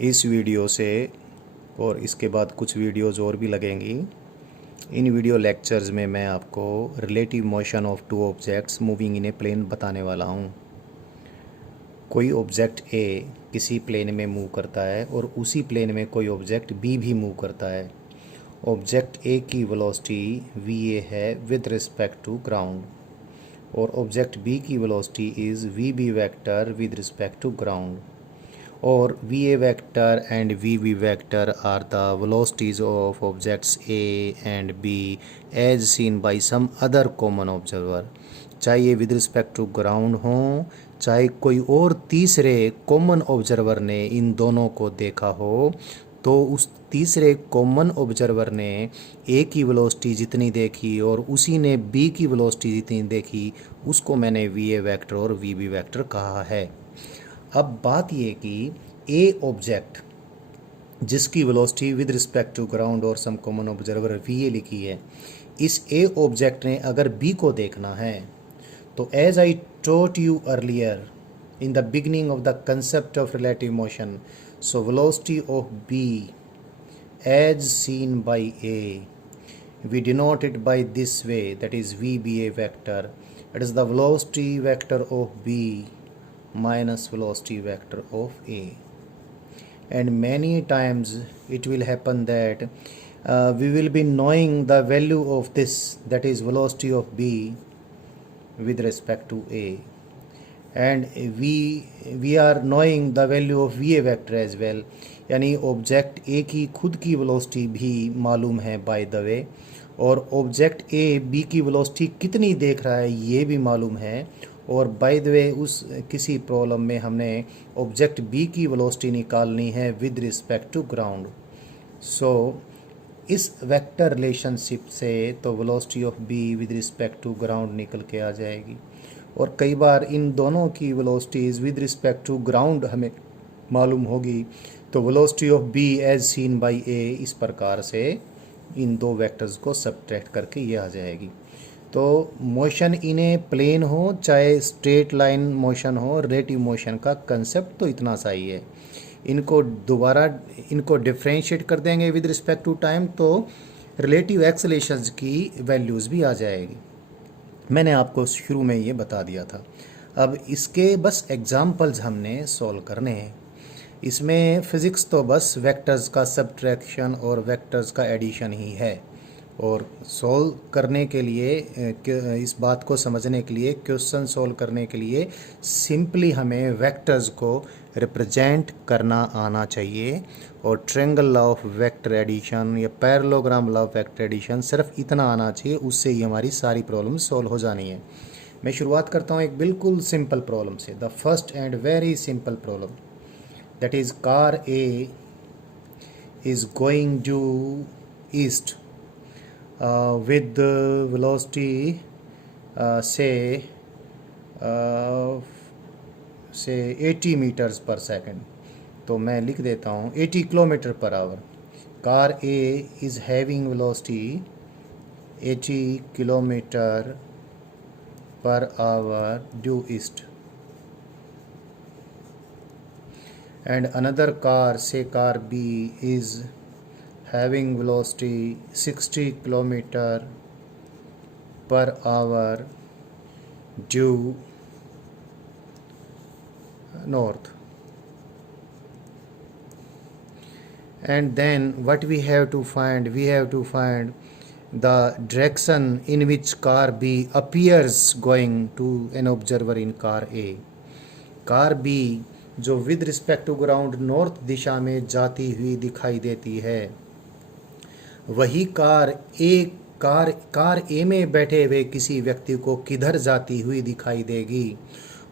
इस वीडियो से और इसके बाद कुछ वीडियोज़ और भी लगेंगी। इन वीडियो लेक्चर्स में मैं आपको relative motion of two objects moving in a plane बताने वाला हूँ। कोई ऑब्जेक्ट ए किसी प्लेन में मूव करता है और उसी प्लेन में कोई ऑब्जेक्ट बी भी मूव करता है। ऑब्जेक्ट ए की वेलोसिटी वी ए है विद रिस्पेक्ट टू ग्राउंड और ऑब्जेक्ट बी की velocity is V B vector with respect to ground. or VA vector and VB vector are the velocities of objects A and B as seen by some other common observer। चाहे ये with respect to ground हो, चाहे कोई और तीसरे common observer ने इन दोनों को देखा हो, तो उस तीसरे कॉमन ऑब्जर्वर ने ए की वेलोसिटी जितनी देखी और उसी ने बी की वेलोसिटी जितनी देखी, उसको मैंने वी ए वेक्टर और वी बी वेक्टर कहा है। अब बात ये कि ए ऑब्जेक्ट जिसकी velocity with respect to ground और some common observer V A लिखी है, इस ए ऑब्जेक्ट ने अगर बी को देखना है तो as I taught you earlier in the beginning of the concept of relative motion, so velocity of B as seen by A we denote it by this way, that is VBA vector. It is the velocity vector of B minus velocity vector of A. And many times it will happen that we will be knowing the value of this, that is velocity of B with respect to A, and we are knowing the value of VA vector as well। यानी object A की खुद की velocity भी मालूम है by the way, और object A B की velocity कितनी देख रहा है ये भी मालूम है। और बाय द वे उस किसी प्रॉब्लम में हमने ऑब्जेक्ट बी की वेलोसिटी निकालनी है with respect to ground. So इस वेक्टर रिलेशनशिप से तो velocity of B with respect to ground निकल के आ जाएगी, और कई बार इन दोनों की velocities with respect to ground हमें मालूम होगी, तो velocity of B as seen by A इस प्रकार से इन दो वेक्टर्स को सब्ट्रैक्ट करके ये आ जाएगी। तो मोशन इन ए प्लेन हो चाहे स्ट्रेट लाइन मोशन हो, रिलेटिव मोशन का कंसेप्ट तो इतना सा ही है। इनको डिफ्रेंशिएट कर देंगे विद रिस्पेक्ट टू टाइम, तो रिलेटिव एक्सेलेरेशंस की वैल्यूज़ भी आ जाएगी। मैंने आपको शुरू में ये बता दिया था। अब इसके बस एग्जाम्पल्स हमने सॉल्व करने हैं। इसमें फ़िज़िक्स तो बस वेक्टर्स का सब्ट्रैक्शन और वेक्टर्स का एडिशन ही है, और सॉल्व करने के लिए इस बात को समझने के लिए, क्वेश्चन सॉल्व करने के लिए सिंपली हमें वेक्टर्स को रिप्रेजेंट करना आना चाहिए, और triangle law of vector addition या parallelogram law of vector addition सिर्फ इतना आना चाहिए, उससे ही हमारी सारी प्रॉब्लम सॉल्व हो जानी है। मैं शुरुआत करता हूँ एक बिल्कुल सिंपल प्रॉब्लम से। The first and very simple problem, that is car A is going due east with velocity say 80 metres per second. तो मैं लिख देता हूँ 80 kilometre per hour. Car A is having velocity 80 kilometre per hour due east, and another car, say car B, is having velocity 60 kilometer per hour due north। And then what we have to find? We have to find the direction in which car B appears going to an observer in car A। Car B जो with respect to ground north दिशा में जाती हुई दिखाई देती है, वही car ए में बैठे हुए किसी व्यक्ति को किधर जाती हुई दिखाई देगी,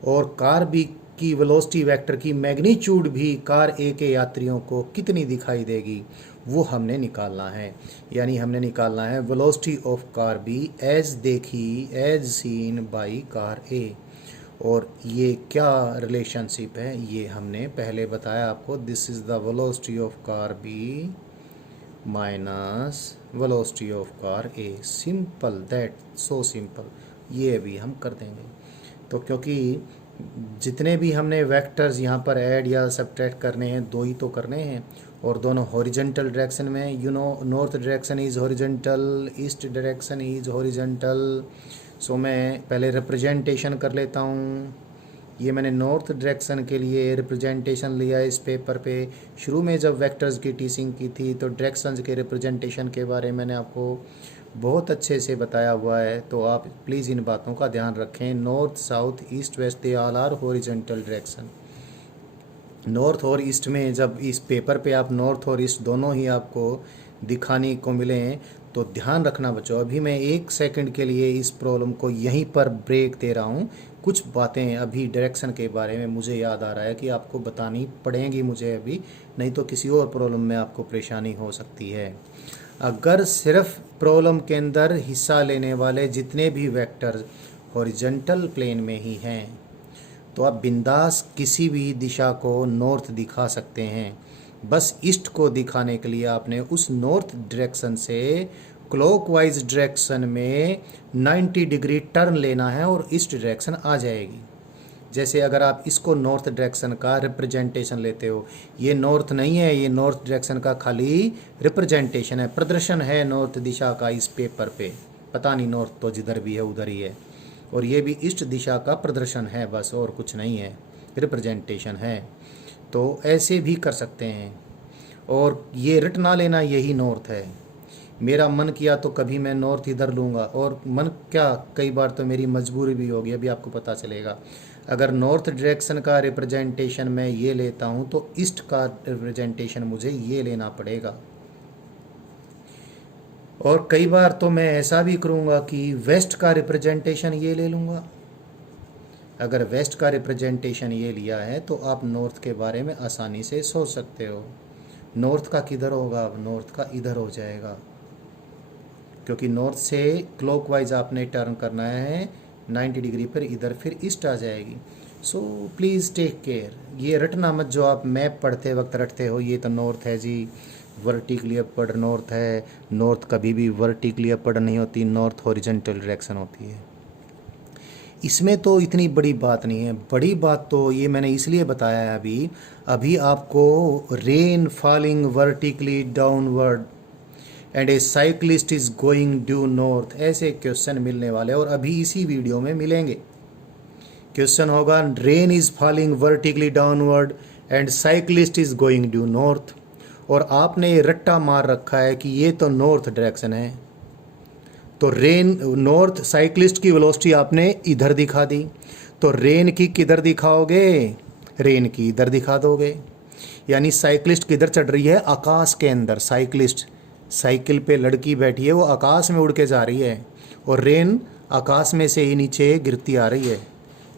और कार बी की वेलोसिटी वेक्टर की मैग्नीट्यूड भी कार ए के यात्रियों को कितनी दिखाई देगी, वो हमने निकालना है। यानी हमने निकालना है velocity of car B as देखी, as seen by car A. और ये क्या रिलेशनशिप है ये हमने पहले बताया आपको। This is the velocity of car B minus velocity of car A. Simple, that so simple. ये भी हम कर देंगे। तो क्योंकि जितने भी हमने वेक्टर्स यहाँ पर ऐड या सब्ट्रैक्ट करने हैं, दो ही तो करने हैं, और दोनों हॉरिजेंटल डायरेक्शन में। You know, north direction is horizontal, east direction is horizontal. So मैं पहले रिप्रेजेंटेशन कर लेता हूँ। ये मैंने नॉर्थ डायरेक्शन के लिए रिप्रेजेंटेशन लिया इस पेपर पे। शुरू में जब वेक्टर्स की टीचिंग की थी तो डायरेक्शंस के रिप्रेजेंटेशन के बारे में मैंने आपको बहुत अच्छे से बताया हुआ है, तो आप प्लीज़ इन बातों का ध्यान रखें। North, south, east, west, they all are horizontal direction. North और ईस्ट में जब इस पेपर पे आप नॉर्थ और ईस्ट दोनों ही आपको दिखाने को मिले हैं तो ध्यान रखना बच्चों। अभी मैं 1 सेकंड के लिए इस प्रॉब्लम को यहीं पर ब्रेक दे रहा हूँ। कुछ बातें अभी डायरेक्शन के बारे में मुझे याद आ रहा है कि आपको बतानी पड़ेंगी मुझे अभी, नहीं तो किसी और प्रॉब्लम में आपको परेशानी हो सकती है। अगर सिर्फ प्रॉब्लम के अंदर हिस्सा लेने वाले जितने भी वेक्टर हॉरिजॉन्टल प्लेन में ही हैं तो आप बिंदास किसी भी दिशा को नॉर्थ दिखा सकते हैं। बस ईस्ट को दिखाने के लिए आपने उस नॉर्थ डायरेक्शन से क्लॉकवाइज डायरेक्शन में 90 डिग्री टर्न लेना है और ईस्ट डायरेक्शन आ जाएगी। जैसे अगर आप इसको नॉर्थ डायरेक्शन का रिप्रेजेंटेशन लेते हो, ये नॉर्थ नहीं है, ये नॉर्थ डायरेक्शन का खाली रिप्रेजेंटेशन है, प्रदर्शन है नॉर्थ दिशा का इस पेपर पे। पता नहीं, नॉर्थ तो जिधर भी है उधर ही है, और ये भी ईस्ट दिशा का प्रदर्शन है बस, और कुछ नहीं है, रिप्रेजेंटेशन है। तो ऐसे भी कर सकते हैं, और ये रट ना लेना यही नॉर्थ है। मेरा मन किया तो कभी मैं नॉर्थ इधर लूँगा, और मन क्या कई बार तो मेरी मजबूरी भी होगी, अभी आपको पता चलेगा। अगर नॉर्थ डायरेक्शन का रिप्रेजेंटेशन मैं ये लेता हूँ तो ईस्ट का रिप्रेजेंटेशन मुझे ये लेना पड़ेगा। और कई बार तो मैं ऐसा भी करूँगा कि वेस्ट का रिप्रेजेंटेशन ये ले लूँगा। अगर वेस्ट का रिप्रेजेंटेशन ये लिया है तो आप नॉर्थ के बारे में आसानी से सोच सकते हो। नॉर्थ का किधर होगा? अब नॉर्थ का इधर हो जाएगा, क्योंकि नॉर्थ से क्लॉकवाइज आपने टर्न करना है 90 डिग्री पर, इधर फिर ईस्ट आ जाएगी। सो प्लीज़ टेक केयर, ये रटना मत जो आप मैप पढ़ते वक्त रटते हो, ये तो नॉर्थ है जी, वर्टिकली अपवर्ड नॉर्थ है। नॉर्थ कभी भी वर्टिकली अपवर्ड नहीं होती, नॉर्थ हॉरिजॉन्टल डायरेक्शन होती है। इसमें तो इतनी बड़ी बात नहीं है। बड़ी बात तो ये मैंने इसलिए बताया है अभी आपको rain falling vertically downward and A cyclist is going due north, ऐसे क्वेश्चन मिलने वाले, और अभी इसी वीडियो में मिलेंगे। क्वेश्चन होगा rain is falling vertically downward and cyclist is going due north, और आपने रट्टा मार रखा है कि ये तो नॉर्थ डायरेक्शन है, तो रेन नॉर्थ साइक्लिस्ट की वेलोसिटी आपने इधर दिखा दी, तो रेन की किधर दिखाओगे? रेन की इधर दिखा दोगे। यानी साइक्लिस्ट किधर चढ़ रही है? आकाश के अंदर। साइक्लिस्ट साइकिल पे लड़की बैठी है, वो आकाश में उड़ के जा रही है, और रेन आकाश में से ही नीचे गिरती आ रही है।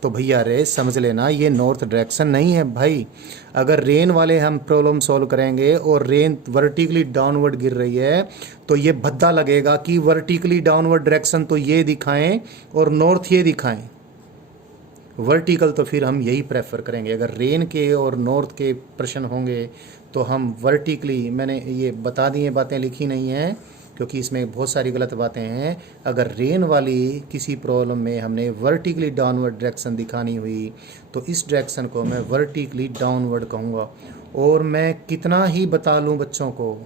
तो भैया रे समझ लेना, ये नॉर्थ डायरेक्शन नहीं है भाई। अगर रेन वाले हम प्रॉब्लम सॉल्व करेंगे और रेन वर्टिकली डाउनवर्ड गिर रही है तो ये भद्दा लगेगा कि वर्टिकली डाउनवर्ड डायरेक्शन तो ये दिखाएं और नॉर्थ ये दिखाएं। वर्टिकल तो फिर हम यही प्रेफर करेंगे। अगर रेन के और नॉर्थ के प्रश्न होंगे तो हम वर्टिकली, मैंने ये बता दी हैं, बातें लिखी नहीं हैं क्योंकि इसमें बहुत सारी गलत बातें हैं। अगर रेन वाली किसी प्रॉब्लम में हमने वर्टिकली डाउनवर्ड डायरेक्शन दिखानी हुई तो इस डायरेक्शन को मैं वर्टिकली डाउनवर्ड कहूँगा। और मैं कितना ही बता लूँ बच्चों को,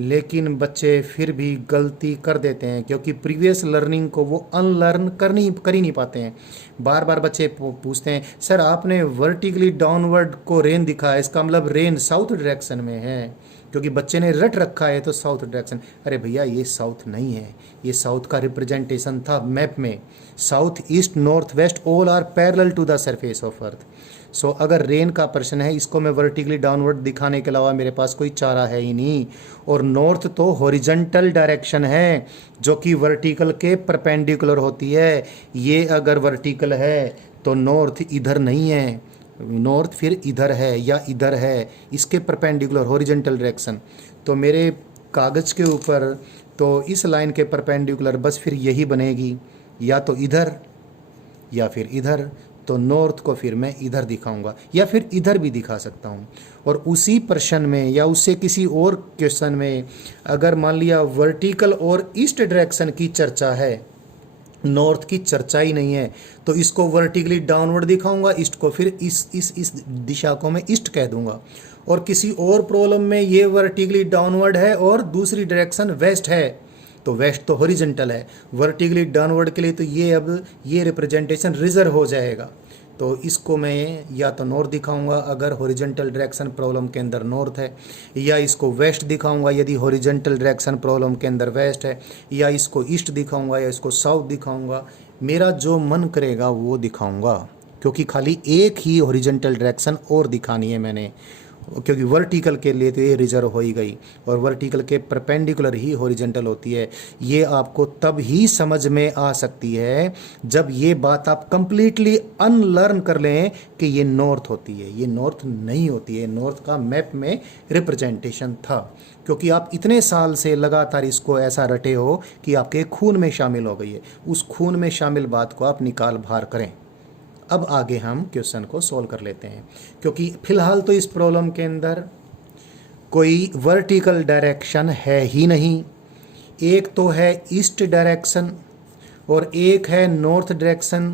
लेकिन बच्चे फिर भी गलती कर देते हैं, क्योंकि प्रीवियस लर्निंग को वो अनलर्न कर ही नहीं पाते हैं। बार बार बच्चे पूछते हैं, सर आपने वर्टिकली डाउनवर्ड को रेन दिखाया, इसका मतलब रेन साउथ डायरेक्शन में है, क्योंकि बच्चे ने रट रखा है तो साउथ डायरेक्शन। अरे भैया ये साउथ नहीं है, ये साउथ का रिप्रेजेंटेशन था मैप में। South, east, north, west all are parallel to the surface of earth. So अगर रेन का प्रश्न है, इसको मैं वर्टिकली डाउनवर्ड दिखाने के अलावा मेरे पास कोई चारा है ही नहीं। और नॉर्थ तो हॉरिजॉन्टल डायरेक्शन है जो कि वर्टिकल के परपेंडिकुलर होती है। ये अगर वर्टिकल है तो नॉर्थ इधर नहीं है, नॉर्थ फिर इधर है या इधर है, इसके परपेंडिकुलर हॉरिजॉन्टल डायरेक्शन। तो मेरे कागज़ के ऊपर तो इस लाइन के परपेंडिकुलर बस फिर यही बनेगी, या तो इधर या फिर इधर। तो नॉर्थ को फिर मैं इधर दिखाऊंगा या फिर इधर भी दिखा सकता हूँ। और उसी प्रश्न में या उससे किसी और क्वेश्चन में अगर मान लिया वर्टिकल और ईस्ट डायरेक्शन की चर्चा है नॉर्थ की चर्चा ही नहीं है। तो इसको वर्टिकली डाउनवर्ड दिखाऊंगा, ईस्ट को फिर इस दिशा को मैं ईस्ट कह दूंगा। और किसी और प्रॉब्लम में ये वर्टिकली डाउनवर्ड है और दूसरी डायरेक्शन वेस्ट है, तो वेस्ट तो हॉरिजॉन्टल है। वर्टिकली डाउनवर्ड के लिए तो ये अब ये रिप्रेजेंटेशन रिजर्व हो जाएगा। तो इसको मैं या तो नॉर्थ दिखाऊंगा अगर हॉरिजॉन्टल डायरेक्शन प्रॉब्लम के अंदर नॉर्थ है, या इसको वेस्ट दिखाऊंगा यदि हॉरिजॉन्टल डायरेक्शन प्रॉब्लम के अंदर वेस्ट है, या इसको ईस्ट दिखाऊंगा या इसको साउथ दिखाऊंगा। मेरा जो मन करेगा वो दिखाऊंगा, क्योंकि खाली एक ही हॉरिजॉन्टल डायरेक्शन और दिखानी है मैंने, क्योंकि वर्टिकल के लिए तो ये रिजर्व हो ही गई, और वर्टिकल के परपेंडिकुलर ही हॉरिजॉन्टल होती है। ये आपको तब ही समझ में आ सकती है जब ये बात आप कंप्लीटली अनलर्न कर लें कि ये नॉर्थ होती है। ये नॉर्थ नहीं होती है, नॉर्थ का मैप में रिप्रेजेंटेशन था, क्योंकि आप इतने साल से लगातार इसको ऐसा रटे हो कि आपके खून में शामिल हो गई है। उस खून में शामिल बात को आप निकाल बाहर करें। अब आगे हम क्वेश्चन को सॉल्व कर लेते हैं, क्योंकि फिलहाल तो इस प्रॉब्लम के अंदर कोई वर्टिकल डायरेक्शन है ही नहीं। एक तो है ईस्ट डायरेक्शन और एक है नॉर्थ डायरेक्शन,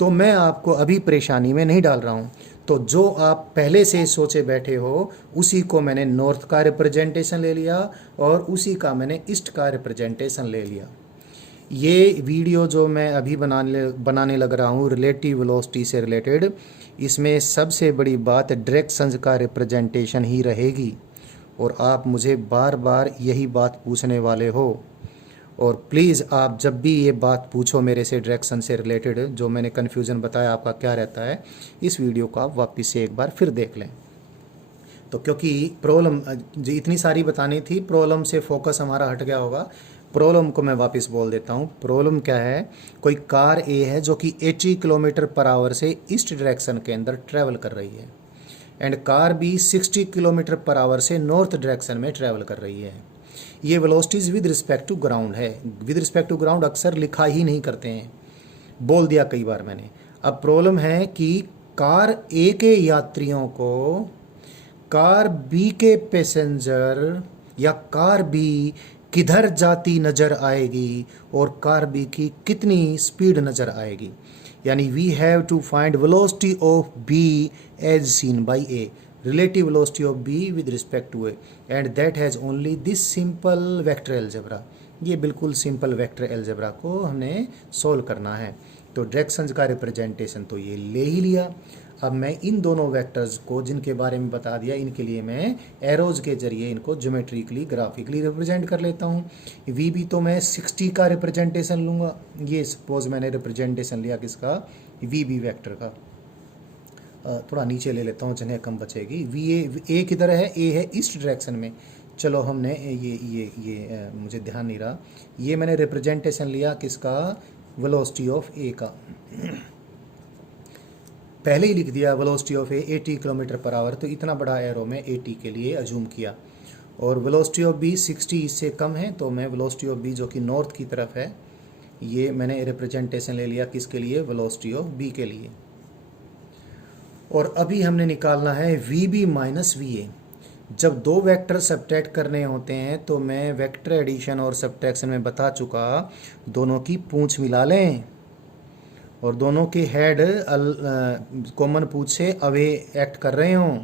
तो मैं आपको अभी परेशानी में नहीं डाल रहा हूँ। तो जो आप पहले से सोचे बैठे हो उसी को मैंने नॉर्थ का रिप्रेजेंटेशन ले लिया और उसी का मैंने ईस्ट का रिप्रेजेंटेशन ले लिया। ये वीडियो जो मैं अभी बनाने लग रहा हूँ रिलेटिव वेलोसिटी से रिलेटेड, इसमें सबसे बड़ी बात डायरेक्शंस का रिप्रेजेंटेशन ही रहेगी। और आप मुझे बार बार यही बात पूछने वाले हो, और प्लीज़ आप जब भी ये बात पूछो मेरे से डायरेक्शन से रिलेटेड, जो मैंने कन्फ्यूज़न बताया आपका क्या रहता है, इस वीडियो को आप वापस से एक बार फिर देख लें। तो क्योंकि प्रॉब्लम जो इतनी सारी बतानी थी, प्रॉब्लम से फोकस हमारा हट गया होगा। प्रॉब्लम को मैं वापस बोल देता हूँ। प्रॉब्लम क्या है, कोई कार ए है जो कि 80 किलोमीटर पर आवर से ईस्ट डायरेक्शन के अंदर ट्रैवल कर रही है, and car B 60 kilometre per hour से नॉर्थ डायरेक्शन में ट्रैवल कर रही है। ये velocities with respect to ground है। विद रिस्पेक्ट टू ग्राउंड अक्सर लिखा ही नहीं करते हैं, बोल दिया कई बार मैंने। अब प्रॉब्लम है कि कार ए के यात्रियों को कार बी के पैसेंजर या कार बी किधर जाती नज़र आएगी और कार बी की कितनी स्पीड नज़र आएगी। यानी we have to find velocity of B as seen by A, relative velocity of B with respect to A, and that has only this simple vector algebra. ये बिल्कुल सिंपल वेक्टर एल्जेब्रा को हमने solve करना है। तो directions का representation तो ये ले ही लिया। अब मैं इन दोनों वेक्टर्स को जिनके बारे में बता दिया, इनके लिए मैं एरोज के जरिए इनको ज्योमेट्रिकली ग्राफिकली रिप्रेजेंट कर लेता हूँ। वी भी तो मैं 60 का रिप्रेजेंटेशन लूँगा। ये सपोज मैंने रिप्रेजेंटेशन लिया किसका, वी बी वेक्टर का। थोड़ा नीचे ले लेता हूँ जिन्हें कम बचेगी। वी ए किधर है, ए है ईस्ट डायरेक्शन में। चलो हमने ये मुझे ध्यान नहीं रहा, ये मैंने रिप्रेजेंटेशन लिया किसका, वेलोसिटी ऑफ ए का। पहले ही लिख दिया velocity of A 80 kilometre per hour, तो इतना बड़ा एरो में 80 के लिए अजूम किया। और वेलोसिटी ऑफ बी 60 इससे कम है, तो मैं वेलोसिटी ऑफ बी जो कि नॉर्थ की तरफ है, ये मैंने रिप्रेजेंटेशन ले लिया किसके लिए, वेलोसिटी ऑफ बी के लिए। और अभी हमने निकालना है V B minus V A. जब दो वेक्टर सब्ट्रैक्ट करने होते हैं तो मैं वेक्टर एडिशन और सब्ट्रैक्शन में बता चुका, दोनों की पूंछ मिला लें और दोनों के हेड कॉमन पूंछ से अवे एक्ट कर रहे हों,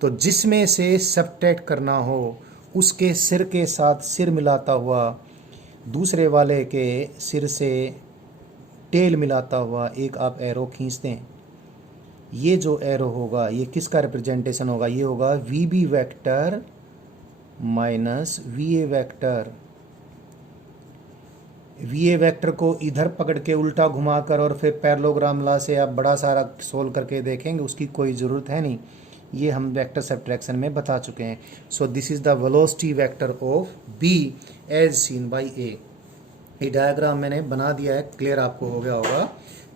तो जिसमें से सब्ट्रैक्ट करना हो उसके सिर के साथ सिर मिलाता हुआ दूसरे वाले के सिर से टेल मिलाता हुआ एक आप एरो खींच दें। ये जो एरो होगा ये किसका रिप्रेजेंटेशन होगा, ये होगा V B vector minus V A vector. V A vector को इधर पकड़ के उल्टा घुमाकर और फिर पैरेललोग्राम लॉ से आप बड़ा सारा सोल्व करके देखेंगे, उसकी कोई ज़रूरत है नहीं, ये हम वेक्टर सब्ट्रैक्शन में बता चुके हैं। So this is the velocity vector of B as seen by A. ये डायग्राम मैंने बना दिया है, क्लियर आपको हो गया होगा।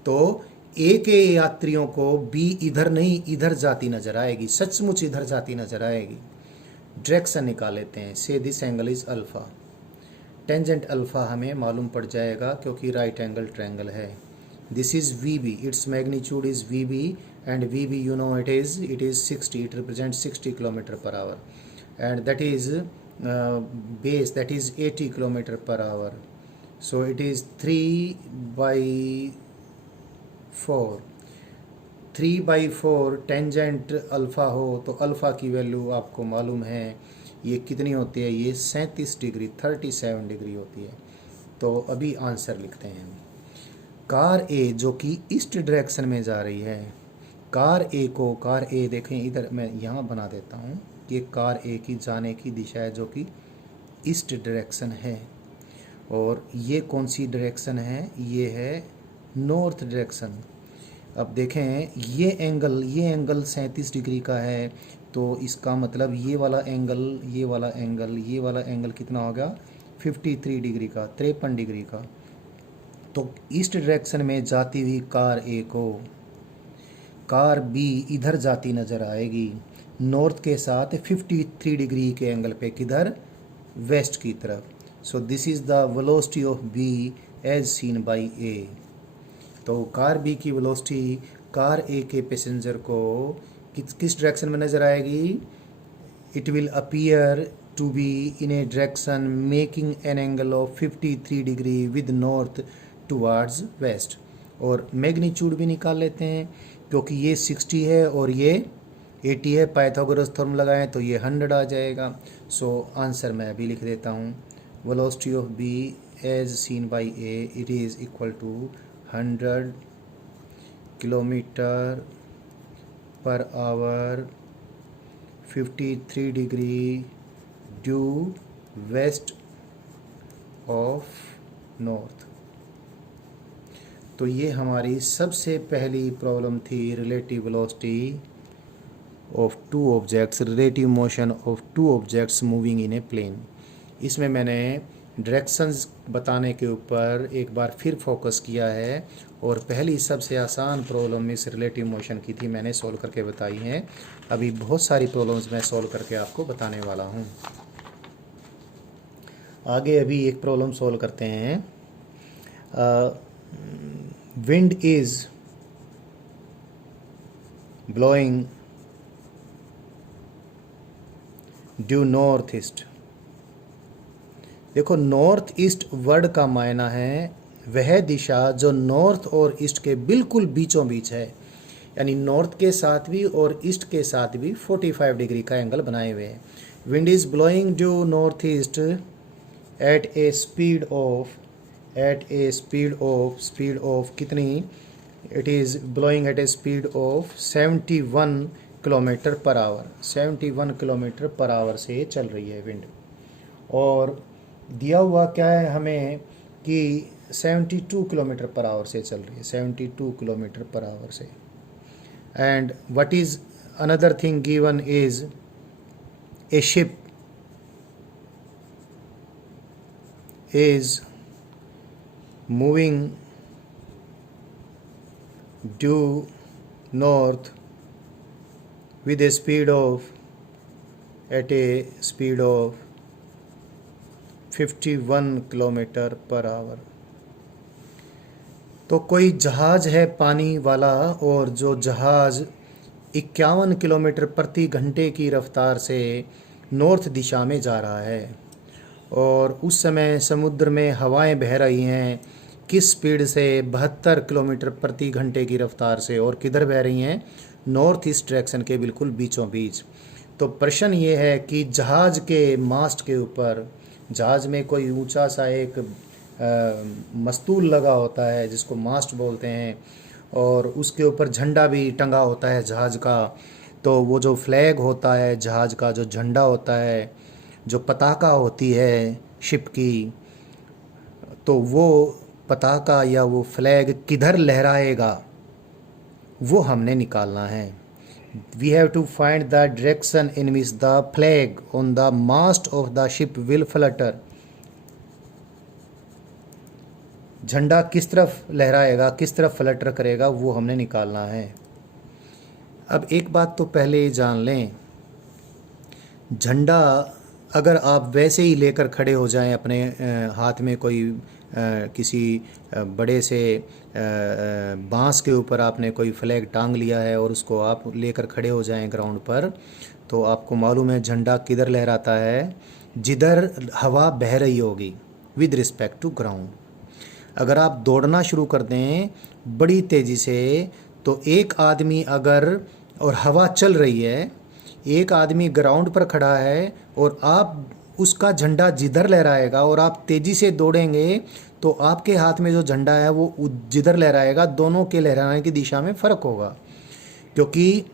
तो ए के यात्रियों को बी इधर नहीं इधर जाती नजर आएगी, सचमुच इधर जाती नजर आएगी। डायरेक्शन निकाल लेते हैं, से this angle is alpha, tangent alpha हमें मालूम पड़ जाएगा क्योंकि राइट एंगल ट्रायंगल है। This is V B, its magnitude is V B, and V B you know it is 60, it represents 60 kilometre per hour, and that is base that is 80 kilometre per hour, so it is 3/4। 3/4 tangent alpha हो तो alpha की value आपको मालूम है ये कितनी होती है, ये 37 डिग्री 37 डिग्री होती है। तो अभी आंसर लिखते हैं। कार ए जो कि ईस्ट डायरेक्शन में जा रही है, कार ए देखें इधर मैं यहाँ बना देता हूँ, ये कार ए की जाने की दिशा है जो कि ईस्ट डायरेक्शन है। और ये कौन सी डायरेक्शन है, ये है नॉर्थ डायरेक्शन। अब देखें ये एंगल 37 डिग्री का है, तो इसका मतलब ये वाला एंगल कितना हो गया, 53 डिग्री का, 53 डिग्री का। तो ईस्ट डायरेक्शन में जाती हुई कार ए को कार बी इधर जाती नज़र आएगी, नॉर्थ के साथ 53 डिग्री के एंगल पे, किधर, वेस्ट की तरफ। So this is the velocity of B as seen by A. तो कार बी की वेलोसिटी कार ए के पैसेंजर को किस डायरेक्शन में नज़र आएगी, it will appear to be in a direction making an angle of 53 degree with north towards west. और magnitude भी निकाल लेते हैं, क्योंकि ये 60 है और ये 80 है, पाइथागोरस थ्योरम लगाएं तो ये 100 आ जाएगा। सो आंसर मैं अभी लिख देता हूँ, velocity of B as seen by A it is equal to 100 kilometre per hour 53 degree due west of north. तो ये हमारी सबसे पहली प्रॉब्लम थी, relative velocity of two objects, relative motion of two objects moving in a plane. इसमें मैंने directions बताने के ऊपर एक बार फिर फोकस किया है, और पहली सबसे आसान प्रॉब्लम इस रिलेटिव मोशन की थी, मैंने सॉल्व करके बताई हैं। अभी बहुत सारी प्रॉब्लम्स मैं सॉल्व करके आपको बताने वाला हूँ। आगे अभी एक प्रॉब्लम सॉल्व करते हैं। Wind is blowing due north east. देखो नॉर्थ ईस्ट वर्ड का मायना है वह दिशा जो नॉर्थ और ईस्ट के बिल्कुल बीचों बीच है, यानी नॉर्थ के साथ भी और ईस्ट के साथ भी 45 डिग्री का एंगल बनाए हुए हैं। Wind is blowing due north east at a speed of कितनी, it is blowing at a speed of 71 kilometre per hour. 71 kilometre per hour से चल रही है विंड। और दिया हुआ क्या है हमें कि 72 किलोमीटर पर आवर से चल रही है, 72 किलोमीटर पर आवर से। And what is another thing given is a ship is moving due north with a speed of 51 kilometre per hour. तो कोई जहाज़ है पानी वाला, और जो जहाज़ 51 किलोमीटर प्रति घंटे की रफ्तार से नॉर्थ दिशा में जा रहा है, और उस समय समुद्र में हवाएं बह रही हैं किस स्पीड से, 72 किलोमीटर प्रति घंटे की रफ्तार से, और किधर बह रही हैं, नॉर्थ ईस्ट डायरेक्शन के बिल्कुल बीचों बीच। तो प्रश्न ये है कि जहाज़ के मास्ट के ऊपर, जहाज़ में कोई ऊंचा सा एक मस्तूल लगा होता है जिसको मास्ट बोलते हैं, और उसके ऊपर झंडा भी टंगा होता है जहाज़ का। तो वो जो फ्लैग होता है जहाज़ का, जो झंडा होता है, जो पताका होती है शिप की, तो वो पताका या वो फ्लैग किधर लहराएगा वो हमने निकालना है। We have to find the direction in which the flag on the mast of the ship will flutter. झंडा किस तरफ लहराएगा, किस तरफ फ्लटर करेगा, वो हमने निकालना है। अब एक बात तो पहले ही जान लें, झंडा अगर आप वैसे ही लेकर खड़े हो जाएं, अपने हाथ में कोई किसी बड़े से बांस के ऊपर आपने कोई फ्लैग टांग लिया है और उसको आप लेकर खड़े हो जाएं ग्राउंड पर, तो आपको मालूम है झंडा किधर लहराता है, जिधर हवा बह रही होगी विद रिस्पेक्ट टू ग्राउंड। अगर आप दौड़ना शुरू कर दें बड़ी तेज़ी से, तो एक आदमी अगर, और हवा चल रही है, एक आदमी ग्राउंड पर खड़ा है और आप उसका झंडा जिधर लहराएगा और आप तेज़ी से दौड़ेंगे, तो आपके हाथ में जो झंडा है वो जिधर लहराएगा, दोनों के लहराने की दिशा में फ़र्क होगा। क्योंकि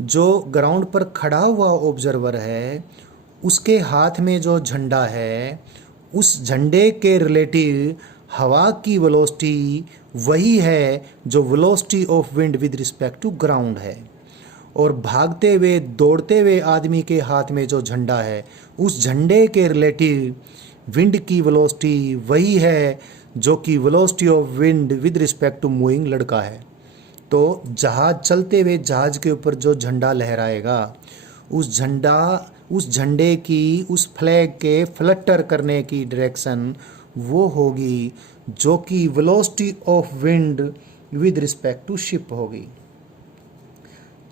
जो ग्राउंड पर खड़ा हुआ ऑब्जर्वर है उसके हाथ में जो झंडा है, उस झंडे के रिलेटिव हवा की वेलोसिटी वही है जो velocity of wind with respect to ground है। और भागते हुए दौड़ते हुए आदमी के हाथ में जो झंडा है, उस झंडे के रिलेटिव विंड की वेलोसिटी वही है जो कि velocity of wind with respect to moving लड़का है। तो जहाज़ चलते हुए जहाज़ के ऊपर जो झंडा लहराएगा, उस झंडे की, उस फ्लैग के फ्लटर करने की डायरेक्शन वो होगी जो कि velocity of wind with respect to ship होगी।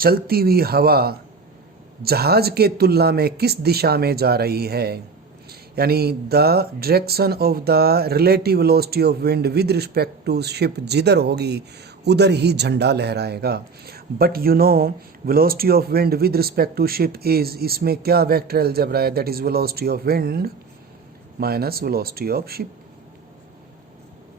चलती हुई हवा जहाज़ के तुलना में किस दिशा में जा रही है, यानी the direction of the relative velocity of wind with respect to ship जिधर होगी उधर ही झंडा लहराएगा। But you know velocity of wind with respect to ship is, इसमें क्या वेक्टर अलजेब्रा है, that is velocity of wind minus velocity of ship.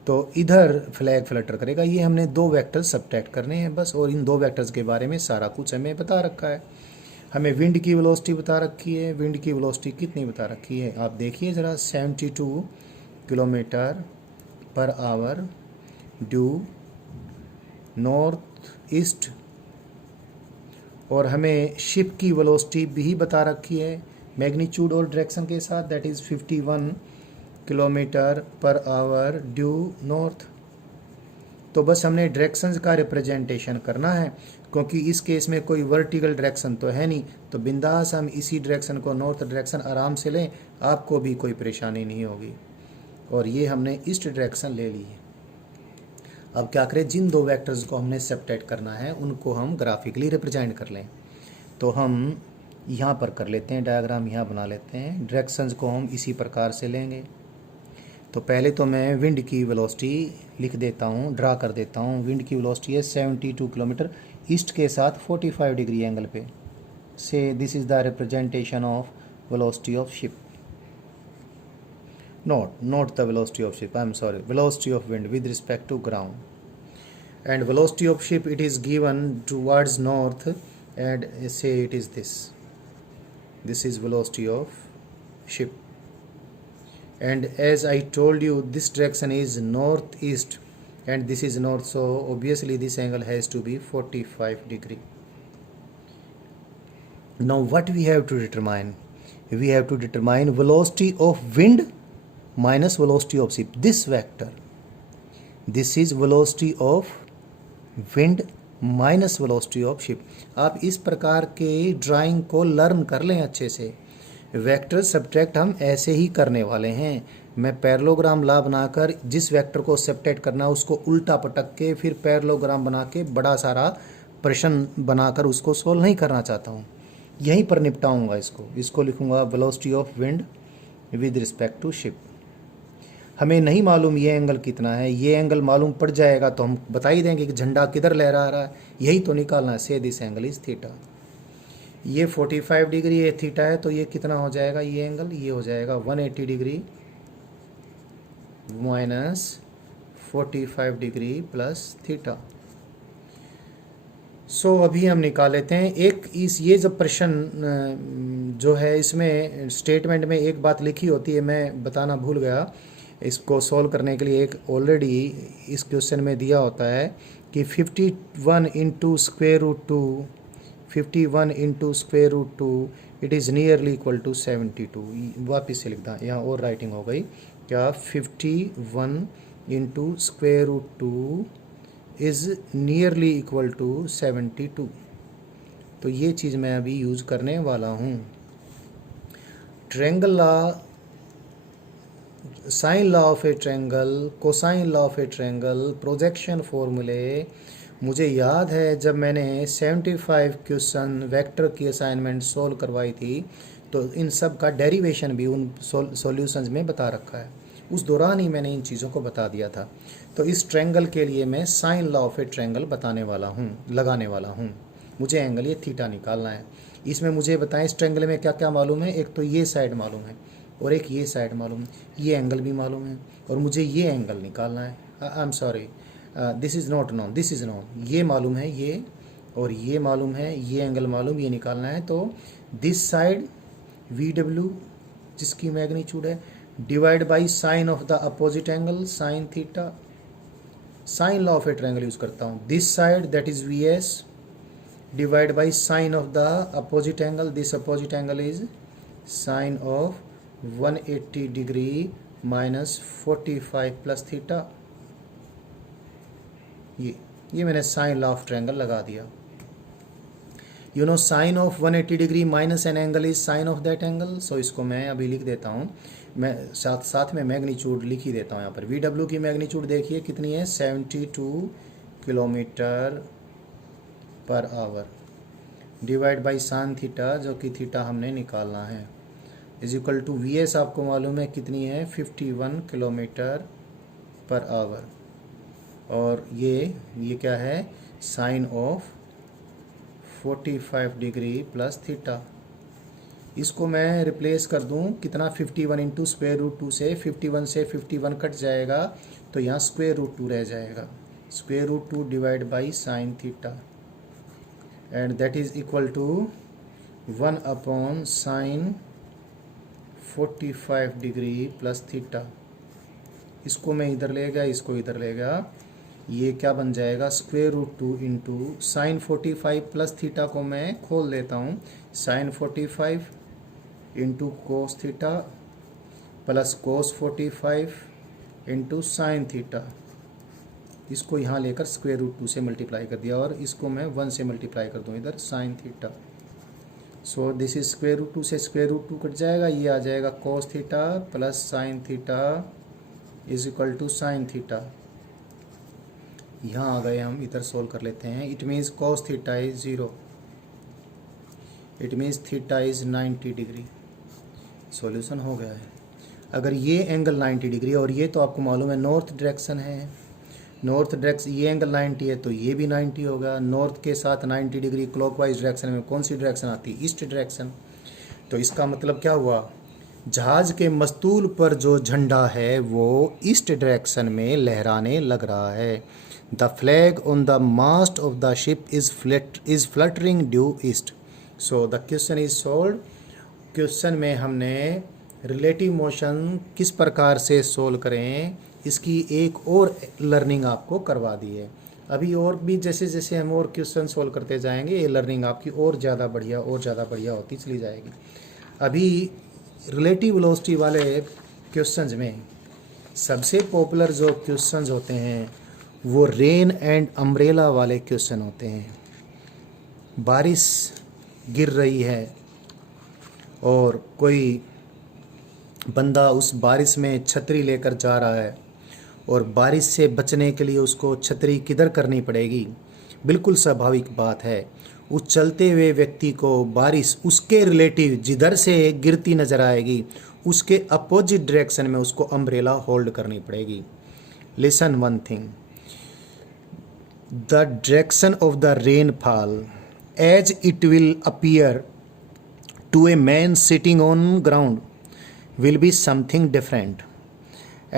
तो इधर फ्लैग फ्लटर करेगा। ये हमने दो वेक्टर सब्ट्रैक्ट करने हैं बस, और इन दो वेक्टर्स के बारे में सारा कुछ हमें बता रखा है। हमें विंड की वेलोसिटी बता रखी है। विंड की वेलोसिटी कितनी बता रखी है आप देखिए ज़रा, 72 kilometre per hour due north east. और हमें शिप की वेलोसिटी भी बता रखी है मैग्नीट्यूड और डायरेक्शन के साथ, that is 51 kilometre per hour due north. तो बस हमने डायरेक्शंस का रिप्रेजेंटेशन करना है, क्योंकि इस केस में कोई वर्टिकल डायरेक्शन तो है नहीं, तो बिंदास हम इसी डायरेक्शन को नॉर्थ डायरेक्शन आराम से लें, आपको भी कोई परेशानी नहीं होगी। और ये हमने ईस्ट डायरेक्शन ले ली है। अब क्या करें, जिन दो वेक्टर्स को हमने सब्ट्रैक्ट करना है उनको हम ग्राफिकली रिप्रेजेंट कर लें। तो हम यहाँ पर कर लेते हैं डायग्राम, यहाँ बना लेते हैं। डायरेक्शंस को हम इसी प्रकार से लेंगे। तो पहले तो मैं विंड की वेलोसिटी लिख देता हूँ, ड्रा कर देता हूँ। विंड की वेलोसिटी है 72 किलोमीटर ईस्ट के साथ 45 डिग्री एंगल पे। से this is the representation of velocity of ship, not the velocity of ship, I'm sorry, velocity of wind with respect to ground. And velocity of ship, it is given towards north, and say it is this is velocity of ship. And as I told you, this direction is northeast and this is north, so obviously this angle has to be 45 degree. Now what we have to determine, we have to determine velocity of wind minus velocity of ship. This vector, this is velocity of wind minus velocity of ship. आप इस प्रकार के drawing को learn कर लें अच्छे से। Vector subtract हम ऐसे ही करने वाले हैं। मैं पैरेललोग्राम ला बनाकर जिस वेक्टर को सब्ट्रैक्ट करना उसको उल्टा पटक के फिर पैरेललोग्राम बना के बड़ा सारा प्रश्न बनाकर उसको सोल्व नहीं करना चाहता हूँ। यहीं पर निपटाऊंगा इसको लिखूंगा velocity of wind with respect to ship. हमें नहीं मालूम ये एंगल कितना है, ये एंगल मालूम पड़ जाएगा तो हम बता ही देंगे कि झंडा किधर लहरा रहा है, यही तो निकालना है। से दिस एंगल इज थीटा। ये 45 डिग्री है, थीटा है, तो ये कितना हो जाएगा, ये एंगल ये हो जाएगा 180 degree minus 45 degree plus theta. So अभी हम निकाल लेते हैं। ये जब प्रश्न जो है इसमें स्टेटमेंट में एक बात लिखी होती है, मैं बताना भूल गया। इसको सॉल्व करने के लिए एक ऑलरेडी इस क्वेश्चन में दिया होता है कि 51 into square root 2, 51 into square root 2 it is nearly equal to 72। वापस से लिखता यहाँ और राइटिंग हो गई क्या, 51 into square root 2 is nearly equal to 72। तो ये चीज़ मैं अभी यूज़ करने वाला हूँ। Triangle law, sine law of a triangle, cosine law of a triangle, projection फॉर्मूले मुझे याद है जब मैंने 75 क्वेश्चन वेक्टर की असाइनमेंट सॉल्व करवाई थी, तो इन सब का डेरिवेशन भी उन सॉल्यूशंस में बता रखा है। उस दौरान ही मैंने इन चीज़ों को बता दिया था। तो इस ट्रायंगल के लिए मैं sine law of a triangle लगाने वाला हूँ। मुझे एंगल ये थीटा निकालना है। इसमें मुझे बताएं इस ट्रायंगल में क्या क्या मालूम है। एक तो ये साइड मालूम है और एक ये साइड मालूम है, ये एंगल भी मालूम है और मुझे ये एंगल निकालना है। I am sorry, this is not known, this is known. ये मालूम है, ये और ये मालूम है, ये एंगल मालूम, ये निकालना है। तो दिस साइड VW जिसकी मैग्नीट्यूड है divide by sine of the opposite angle sine theta. Sine law of a triangle use करता हूँ। This side that is VS divide by sine of the opposite angle, this opposite angle is sine of 180 degree minus 45 plus theta. ये मैंने sine law of triangle लगा दिया। You know sine of 180 degree minus an angle is sine of that angle. So इसको मैं अभी लिख देता हूँ, मैं साथ में मैग्नीट्यूड लिख ही देता हूँ। यहाँ पर VW की मैग्नीट्यूड देखिए कितनी है, 72 kilometre per our divide by sine theta जो कि थीटा हमने निकालना है इज इक्वल टू VS आपको मालूम है कितनी है, 51 किलोमीटर पर आवर। और ये क्या है, sine of 45 degree plus theta. इसको मैं रिप्लेस कर दूं कितना, 51 इंटू स्क्वायर रूट 2 से 51 से 51 कट जाएगा तो यहाँ स्क्वायर रूट 2 रह जाएगा। Square root 2 divide by sine theta and that is equal to 1 upon sine 45 degree plus theta. इसको मैं इधर ले गया, इसको इधर ले गया, ये क्या बन जाएगा, square root 2 into sine 45 plus theta को मैं खोल देता हूँ, sine 45 into cos theta plus cos 45 into sine theta. इसको यहाँ लेकर स्क्वायर रूट 2 से मल्टीप्लाई कर दिया और इसको मैं 1 से मल्टीप्लाई कर दूँ इधर sine theta. So this is square root 2 से स्क्वायर रूट 2 कट जाएगा, ये आ जाएगा cos theta plus sine theta is equal to sine theta. यहाँ आ गए हम, इधर सोल्व कर लेते हैं। It means cos theta is 0, it means theta is 90 degree. Solution हो गया है। अगर ये एंगल 90 डिग्री और ये तो आपको मालूम है नॉर्थ डायरेक्शन है, नॉर्थ डायरेक्शन, ये एंगल 90 है तो ये भी 90 होगा। नॉर्थ के साथ 90 डिग्री क्लॉकवाइज डायरेक्शन में कौन सी डायरेक्शन आती है, ईस्ट डायरेक्शन। तो इसका मतलब क्या हुआ, जहाज के मस्तूल पर जो झंडा है वो ईस्ट डायरेक्शन में लहराने लग रहा है। The flag on the mast of the ship is fluttering due east. So the question is solve. Question में हमने रिलेटिव मोशन किस प्रकार से सोल्व करें इसकी एक और लर्निंग आपको करवा दी है। अभी और भी जैसे जैसे हम और क्वेश्चन सोल्व करते जाएंगे ये लर्निंग आपकी और ज़्यादा बढ़िया होती चली जाएगी। अभी रिलेटिव वेलोसिटी वाले क्वेश्चंस में सबसे पॉपुलर जो क्वेश्चंस होते हैं वो रेन एंड अम्ब्रेला वाले क्वेश्चन होते हैं। बारिश गिर रही है और कोई बंदा उस बारिश में छतरी लेकर जा रहा है और बारिश से बचने के लिए उसको छतरी किधर करनी पड़ेगी। बिल्कुल स्वाभाविक बात है, उस चलते हुए व्यक्ति को बारिश उसके रिलेटिव जिधर से गिरती नज़र आएगी उसके अपोजिट डायरेक्शन में उसको अम्ब्रेला होल्ड करनी पड़ेगी। Listen one thing, the direction of the rainfall as it will appear to a man sitting on ground will be something different,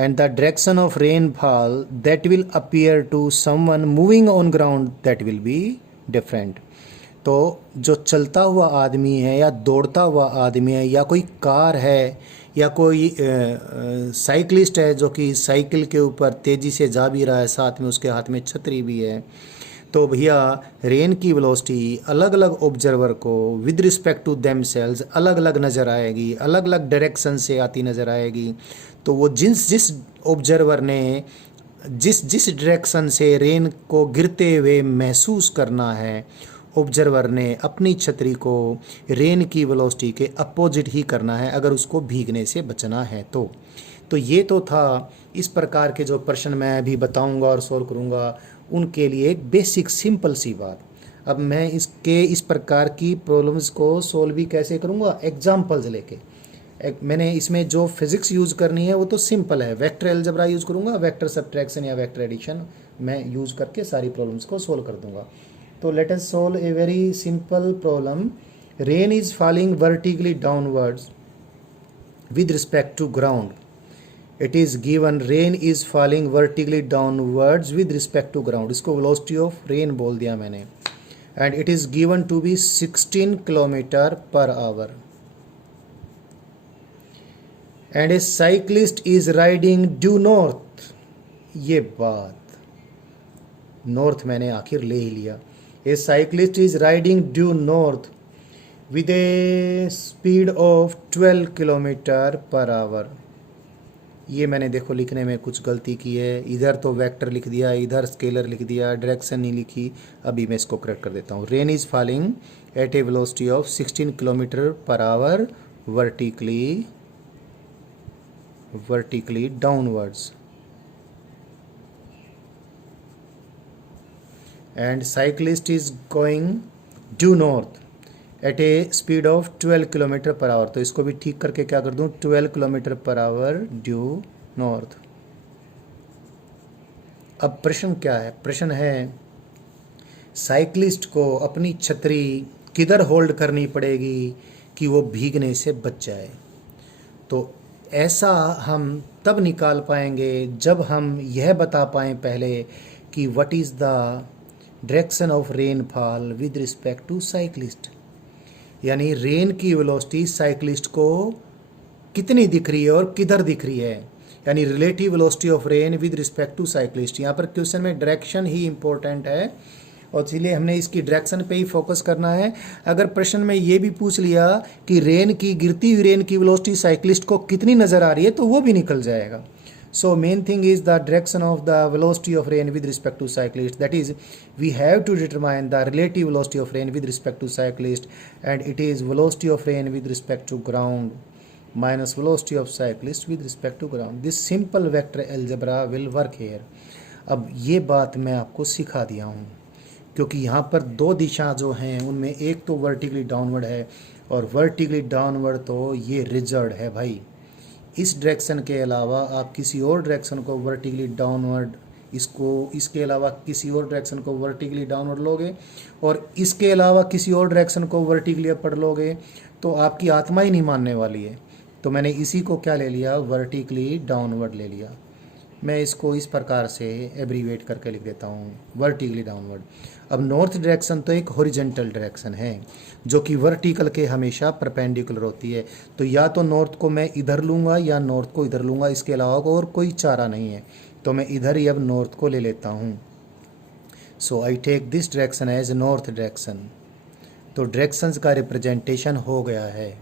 and the direction of rainfall that will appear to someone moving on ground that will be different। तो जो चलता हुआ आदमी है या दौड़ता हुआ आदमी है या कोई कार है या कोई साइकिलिस्ट है जो कि साइकिल के ऊपर तेज़ी से जा भी रहा है, साथ में उसके हाथ में छतरी भी है, तो भैया रेन की वेलोसिटी अलग अलग ऑब्जर्वर को विद रिस्पेक्ट टू देमसेल्व्स अलग अलग नज़र आएगी, अलग अलग डायरेक्शन से आती नज़र आएगी। तो वो जिस ऑब्जर्वर ने जिस डायरेक्शन से रेन को गिरते हुए महसूस करना है, ऑब्जर्वर ने अपनी छतरी को रेन की वेलोसिटी के अपोजिट ही करना है अगर उसको भीगने से बचना है तो ये तो था इस प्रकार के जो प्रश्न मैं अभी बताऊंगा और सॉल्व करूंगा उनके लिए एक बेसिक सिंपल सी बात। अब मैं इस प्रकार की प्रॉब्लम्स को सॉल्व भी कैसे करूंगा, एग्जाम्पल्स लेके। मैंने इसमें जो फिज़िक्स यूज़ करनी है वो तो सिंपल है, वेक्टर अलजेब्रा यूज़ करूँगा, वेक्टर सब्ट्रैक्शन या वेक्टर एडिशन मैं यूज़ करके सारी प्रॉब्लम्स को सोल्व कर दूँगा। तो let us solve a very simple problem. Rain is falling vertically downwards with respect to ground. It is given rain is falling vertically downwards with respect to ground. इसको velocity of rain बोल दिया मैंने, and it is given to be 16 kilometre per our, and a cyclist is riding due north. ये बात north मैंने आखिर ले ही लिया। A cyclist is riding due north with a speed of 12 kilometre per hour. ये मैंने देखो लिखने में कुछ गलती की है, इधर तो वेक्टर लिख दिया, इधर स्केलर लिख दिया, डायरेक्शन नहीं लिखी। अभी मैं इसको करेक्ट कर देता हूँ। Rain is falling eight A velocity of 16 kilometre per hour vertically downwards, and cyclist is going due north at a speed of 12 kilometre per hour. तो इसको भी ठीक करके क्या कर दूं, 12 kilometre per hour due north. अब प्रश्न क्या है? प्रश्न है साइक्लिस्ट को अपनी छतरी किधर होल्ड करनी पड़ेगी कि वो भीगने से बच जाए। तो ऐसा हम तब निकाल पाएंगे जब हम यह बता पाएँ पहले कि what is the direction of rainfall with respect to cyclist, यानी रेन की वेलोसिटी साइक्लिस्ट को कितनी दिख रही है और किधर दिख रही है, यानी relative velocity of rain with respect to cyclist. यहाँ पर क्वेश्चन में डायरेक्शन ही इंपॉर्टेंट है और इसलिए हमने इसकी डायरेक्शन पे ही फोकस करना है। अगर प्रश्न में ये भी पूछ लिया कि रेन की गिरती हुई रेन की वेलोसिटी साइक्लिस्ट को कितनी नज़र आ रही है तो वो भी निकल जाएगा। So main thing is the direction of the velocity of rain with respect to cyclist. That is, we have to determine the relative velocity of rain with respect to cyclist, and it is velocity of rain with respect to ground minus velocity of cyclist with respect to ground. This simple vector algebra will work here. अब ये बात मैं आपको सिखा दिया हूँ क्योंकि यहाँ पर दो दिशा जो हैं उनमें एक तो वर्टिकली डाउनवर्ड है और वर्टिकली डाउनवर्ड तो ये रिजर्व है भाई। इस डायरेक्शन के अलावा आप किसी और डायरेक्शन को वर्टिकली डाउनवर्ड, इसके अलावा किसी और डायरेक्शन को वर्टिकली डाउनवर्ड लोगे और इसके अलावा किसी और डायरेक्शन को वर्टिकली अपर लोगे तो आपकी आत्मा ही नहीं मानने वाली है। तो मैंने इसी को क्या ले लिया, वर्टिकली डाउनवर्ड ले लिया। मैं इसको इस प्रकार से एब्रीवेट करके लिख देता हूँ, वर्टिकली डाउनवर्ड। अब नॉर्थ डायरेक्शन तो एक हॉरिजॉन्टल डायरेक्शन है जो कि वर्टिकल के हमेशा परपेंडिकुलर होती है। तो या तो नॉर्थ को मैं इधर लूँगा या नॉर्थ को इधर लूँगा, इसके अलावा और कोई चारा नहीं है। तो मैं इधर ही अब नॉर्थ को ले लेता हूँ। So I take this direction as north direction. तो डायरेक्शंस का रिप्रेजेंटेशन हो गया है।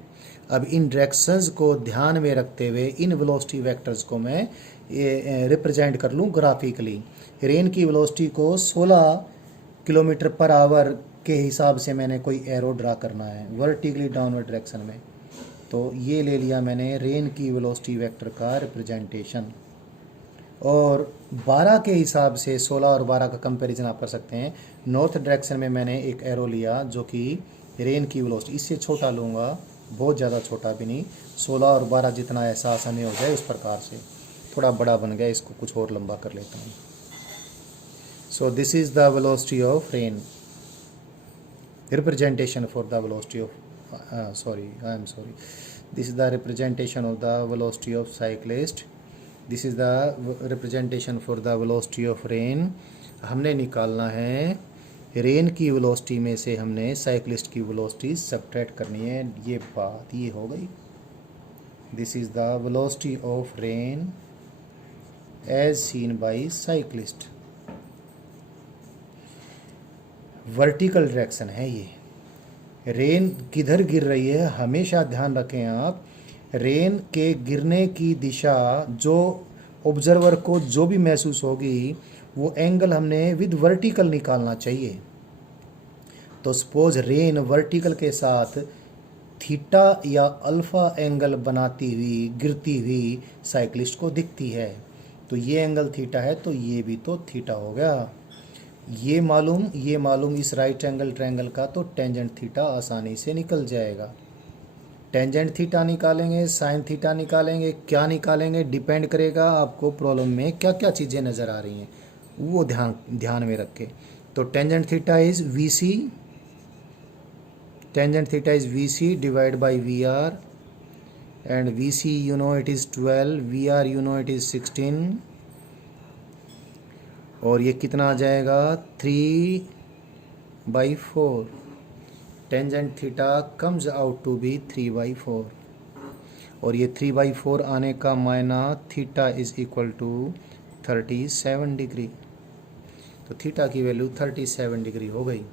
अब इन डायरेक्शंस को ध्यान में रखते हुए इन वेलोसिटी वेक्टर्स को मैं रिप्रेजेंट कर लूँ ग्राफिकली। रेन की वेलोसिटी को 16 किलोमीटर पर आवर के हिसाब से मैंने कोई एरो ड्रा करना है वर्टिकली डाउनवर्ड डायरेक्शन में। तो ये ले लिया मैंने रेन की वेलोसिटी वेक्टर का रिप्रेजेंटेशन। और 12 के हिसाब से 16 और 12 का कंपैरिजन आप कर सकते हैं। नॉर्थ डायरेक्शन में मैंने एक एरो लिया जो कि रेन की वेलोसिटी, इससे छोटा लूँगा, बहुत ज़्यादा छोटा भी नहीं, 16 और 12 जितना एहसास हमें हो जाए उस प्रकार से। थोड़ा बड़ा बन गया, इसको कुछ और लंबा कर लेता हूँ। सो this is the velocity of rain, representation for the velocity of this is the representation of the velocity of cyclist, this is the representation for the velocity of rain. हमने निकालना है रेन की वेलोसिटी में से हमने cyclist की velocity subtract करनी है। ये बात ये हो गई। This is the velocity of rain as seen by cyclist. Vertical direction है ये। रेन किधर गिर रही है हमेशा ध्यान रखें आप। रेन के गिरने की दिशा जो ऑब्जर्वर को जो भी महसूस होगी वो एंगल हमने विद वर्टिकल निकालना चाहिए। तो सपोज रेन वर्टिकल के साथ थीटा या अल्फ़ा एंगल बनाती हुई गिरती हुई साइक्लिस्ट को दिखती है। तो ये एंगल थीटा है तो ये भी तो थीटा हो गया। ये मालूम इस राइट एंगल ट्रायंगल का तो टेंजेंट थीटा आसानी से निकल जाएगा। टेंजेंट थीटा निकालेंगे, साइन थीटा निकालेंगे, क्या निकालेंगे डिपेंड करेगा आपको प्रॉब्लम में क्या क्या चीज़ें नज़र आ रही हैं, वो ध्यान में रखें। तो tangent theta is V C, tangent theta is V C divide by V R, and V C you know it is 12, V R you know it is 16, और ये कितना आ जाएगा 3/4। Tangent theta comes out to be 3/4, और ये 3/4 आने का मायना theta is equal to 37 degree. तो थीटा की वैल्यू 37 डिग्री हो गई।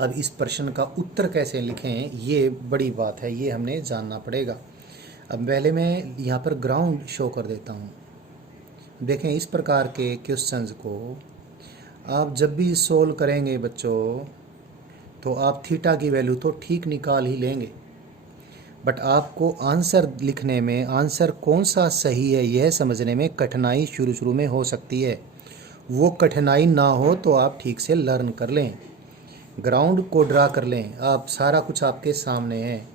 अब इस प्रश्न का उत्तर कैसे लिखें, ये बड़ी बात है, ये हमने जानना पड़ेगा। अब पहले मैं यहाँ पर ग्राउंड शो कर देता हूँ। देखें, इस प्रकार के क्वेश्चंस को आप जब भी सोल्व करेंगे बच्चों, तो आप थीटा की वैल्यू तो ठीक निकाल ही लेंगे, बट आपको आंसर लिखने में आंसर कौन सा सही है यह समझने में कठिनाई शुरू में हो सकती है। वो कठिनाई ना हो तो आप ठीक से लर्न कर लें, ग्राउंड को ड्रा कर लें। आप सारा कुछ आपके सामने है,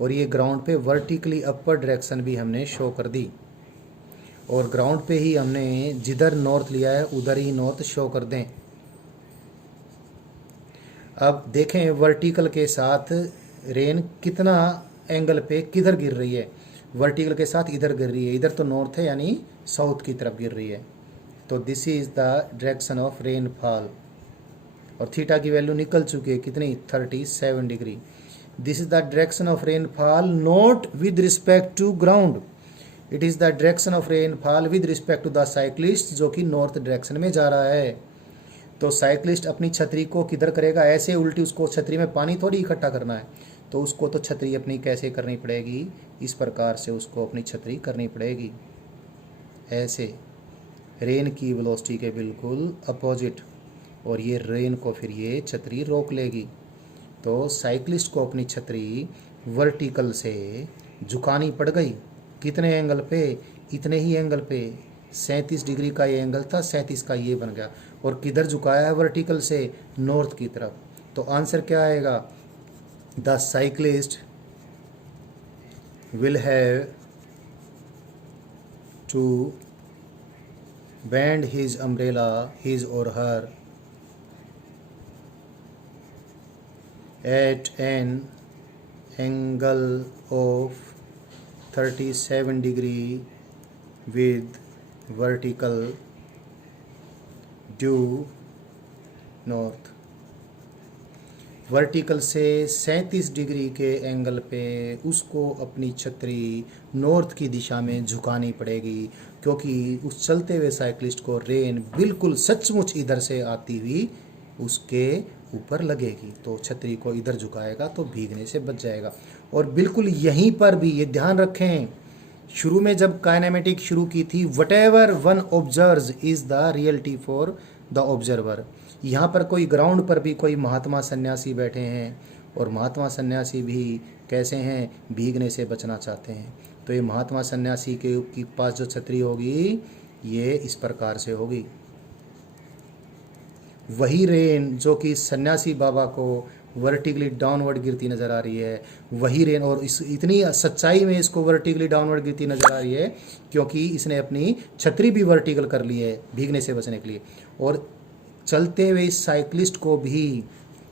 और ये ग्राउंड पे वर्टिकली अपवर्ड डायरेक्शन भी हमने शो कर दी, और ग्राउंड पे ही हमने जिधर नॉर्थ लिया है उधर ही नॉर्थ शो कर दें। अब देखें वर्टिकल के साथ रेन कितना एंगल पे किधर गिर रही है। वर्टिकल के साथ इधर गिर रही है, इधर तो नॉर्थ है यानी साउथ की तरफ गिर रही है। तो this is the direction of rainfall, और थीटा की वैल्यू निकल चुकी है कितनी 37 degree. This is the direction of rainfall not with respect to ground, it is the direction of rainfall with respect to the cyclist, जो कि north direction में जा रहा है। तो साइक्लिस्ट अपनी छतरी को किधर करेगा, ऐसे उल्टी, उसको छतरी में पानी थोड़ी इकट्ठा करना है, तो उसको तो छतरी अपनी कैसे करनी पड़ेगी, इस प्रकार से उसको अपनी छतरी करनी पड़ेगी, ऐसे रेन की वेलोसिटी के बिल्कुल अपोजिट, और ये रेन को फिर ये छतरी रोक लेगी। तो साइक्लिस्ट को अपनी छतरी वर्टिकल से झुकानी पड़ गई, कितने एंगल पे, इतने ही एंगल पे, 37 डिग्री का ये एंगल था, 37 का ये बन गया, और किधर झुकाया है वर्टिकल से, नॉर्थ की तरफ। तो आंसर क्या आएगा, the cyclist will have to bend his umbrella, his or her, at an angle of 37 degree with vertical due north। Vertical से 37 डिग्री के एंगल पे उसको अपनी छतरी नॉर्थ की दिशा में झुकानी पड़ेगी, क्योंकि उस चलते हुए साइक्लिस्ट को रेन बिल्कुल सचमुच इधर से आती हुई उसके ऊपर लगेगी, तो छतरी को इधर झुकाएगा तो भीगने से बच जाएगा। और बिल्कुल यहीं पर भी ये ध्यान रखें, शुरू में जब काइनेमेटिक शुरू की थी, what ever one observes is the reality for the observer. यहाँ पर कोई ग्राउंड पर भी कोई महात्मा सन्यासी बैठे हैं, और महात्मा सन्यासी भी कैसे हैं, भीगने से बचना चाहते हैं। तो ये महात्मा सन्यासी के पास जो छतरी होगी ये इस प्रकार से होगी, वही रेन जो कि सन्यासी बाबा को वर्टिकली डाउनवर्ड गिरती नज़र आ रही है, वही रेन, और इस इतनी सच्चाई में इसको वर्टिकली डाउनवर्ड गिरती नज़र आ रही है क्योंकि इसने अपनी छतरी भी वर्टिकल कर ली है भीगने से बचने के लिए। और चलते हुए इस साइक्लिस्ट को भी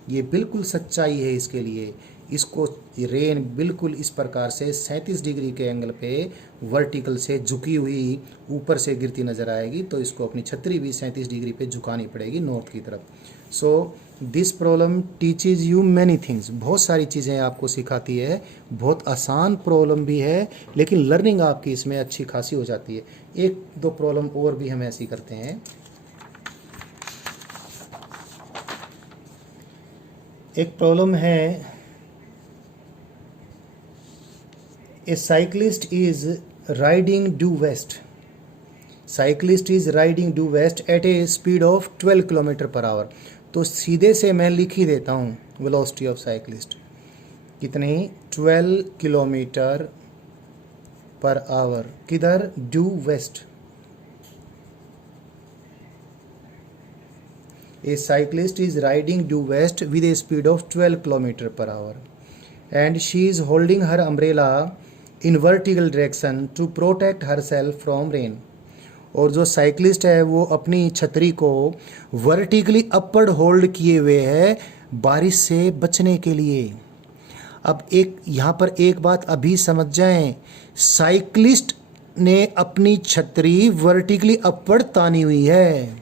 ये बिल्कुल सच्चाई है इसके लिए, इसको रेन बिल्कुल इस प्रकार से 37 डिग्री के एंगल पे वर्टिकल से झुकी हुई ऊपर से गिरती नज़र आएगी, तो इसको अपनी छतरी भी 37 डिग्री पे झुकानी पड़ेगी नॉर्थ की तरफ। So this problem teaches you many things, बहुत सारी चीज़ें आपको सिखाती है, बहुत आसान प्रॉब्लम भी है, लेकिन लर्निंग आपकी इसमें अच्छी खासी हो जाती है। एक दो प्रॉब्लम और भी हम ऐसी करते हैं। एक प्रॉब्लम है, a cyclist is riding due west, cyclist is riding due west at a speed of 12 kilometre per hour. तो सीधे से मैं लिख ही देता हूँ वेलोसिटी ऑफ साइक्लिस्ट कितनी, 12 किलोमीटर पर आवर, किधर, due west. A cyclist is riding due west with a speed of 12 km per hour. And she is holding her umbrella in vertical direction to protect herself from rain. और जो cyclist है वो अपनी छतरी को vertically upward hold किए हुए है बारिश से बचने के लिए। अब एक यहाँ पर एक बात अभी समझ जाएं, साइकिलिस्ट ने अपनी छतरी वर्टिकली अपवर्ड तानी हुई है,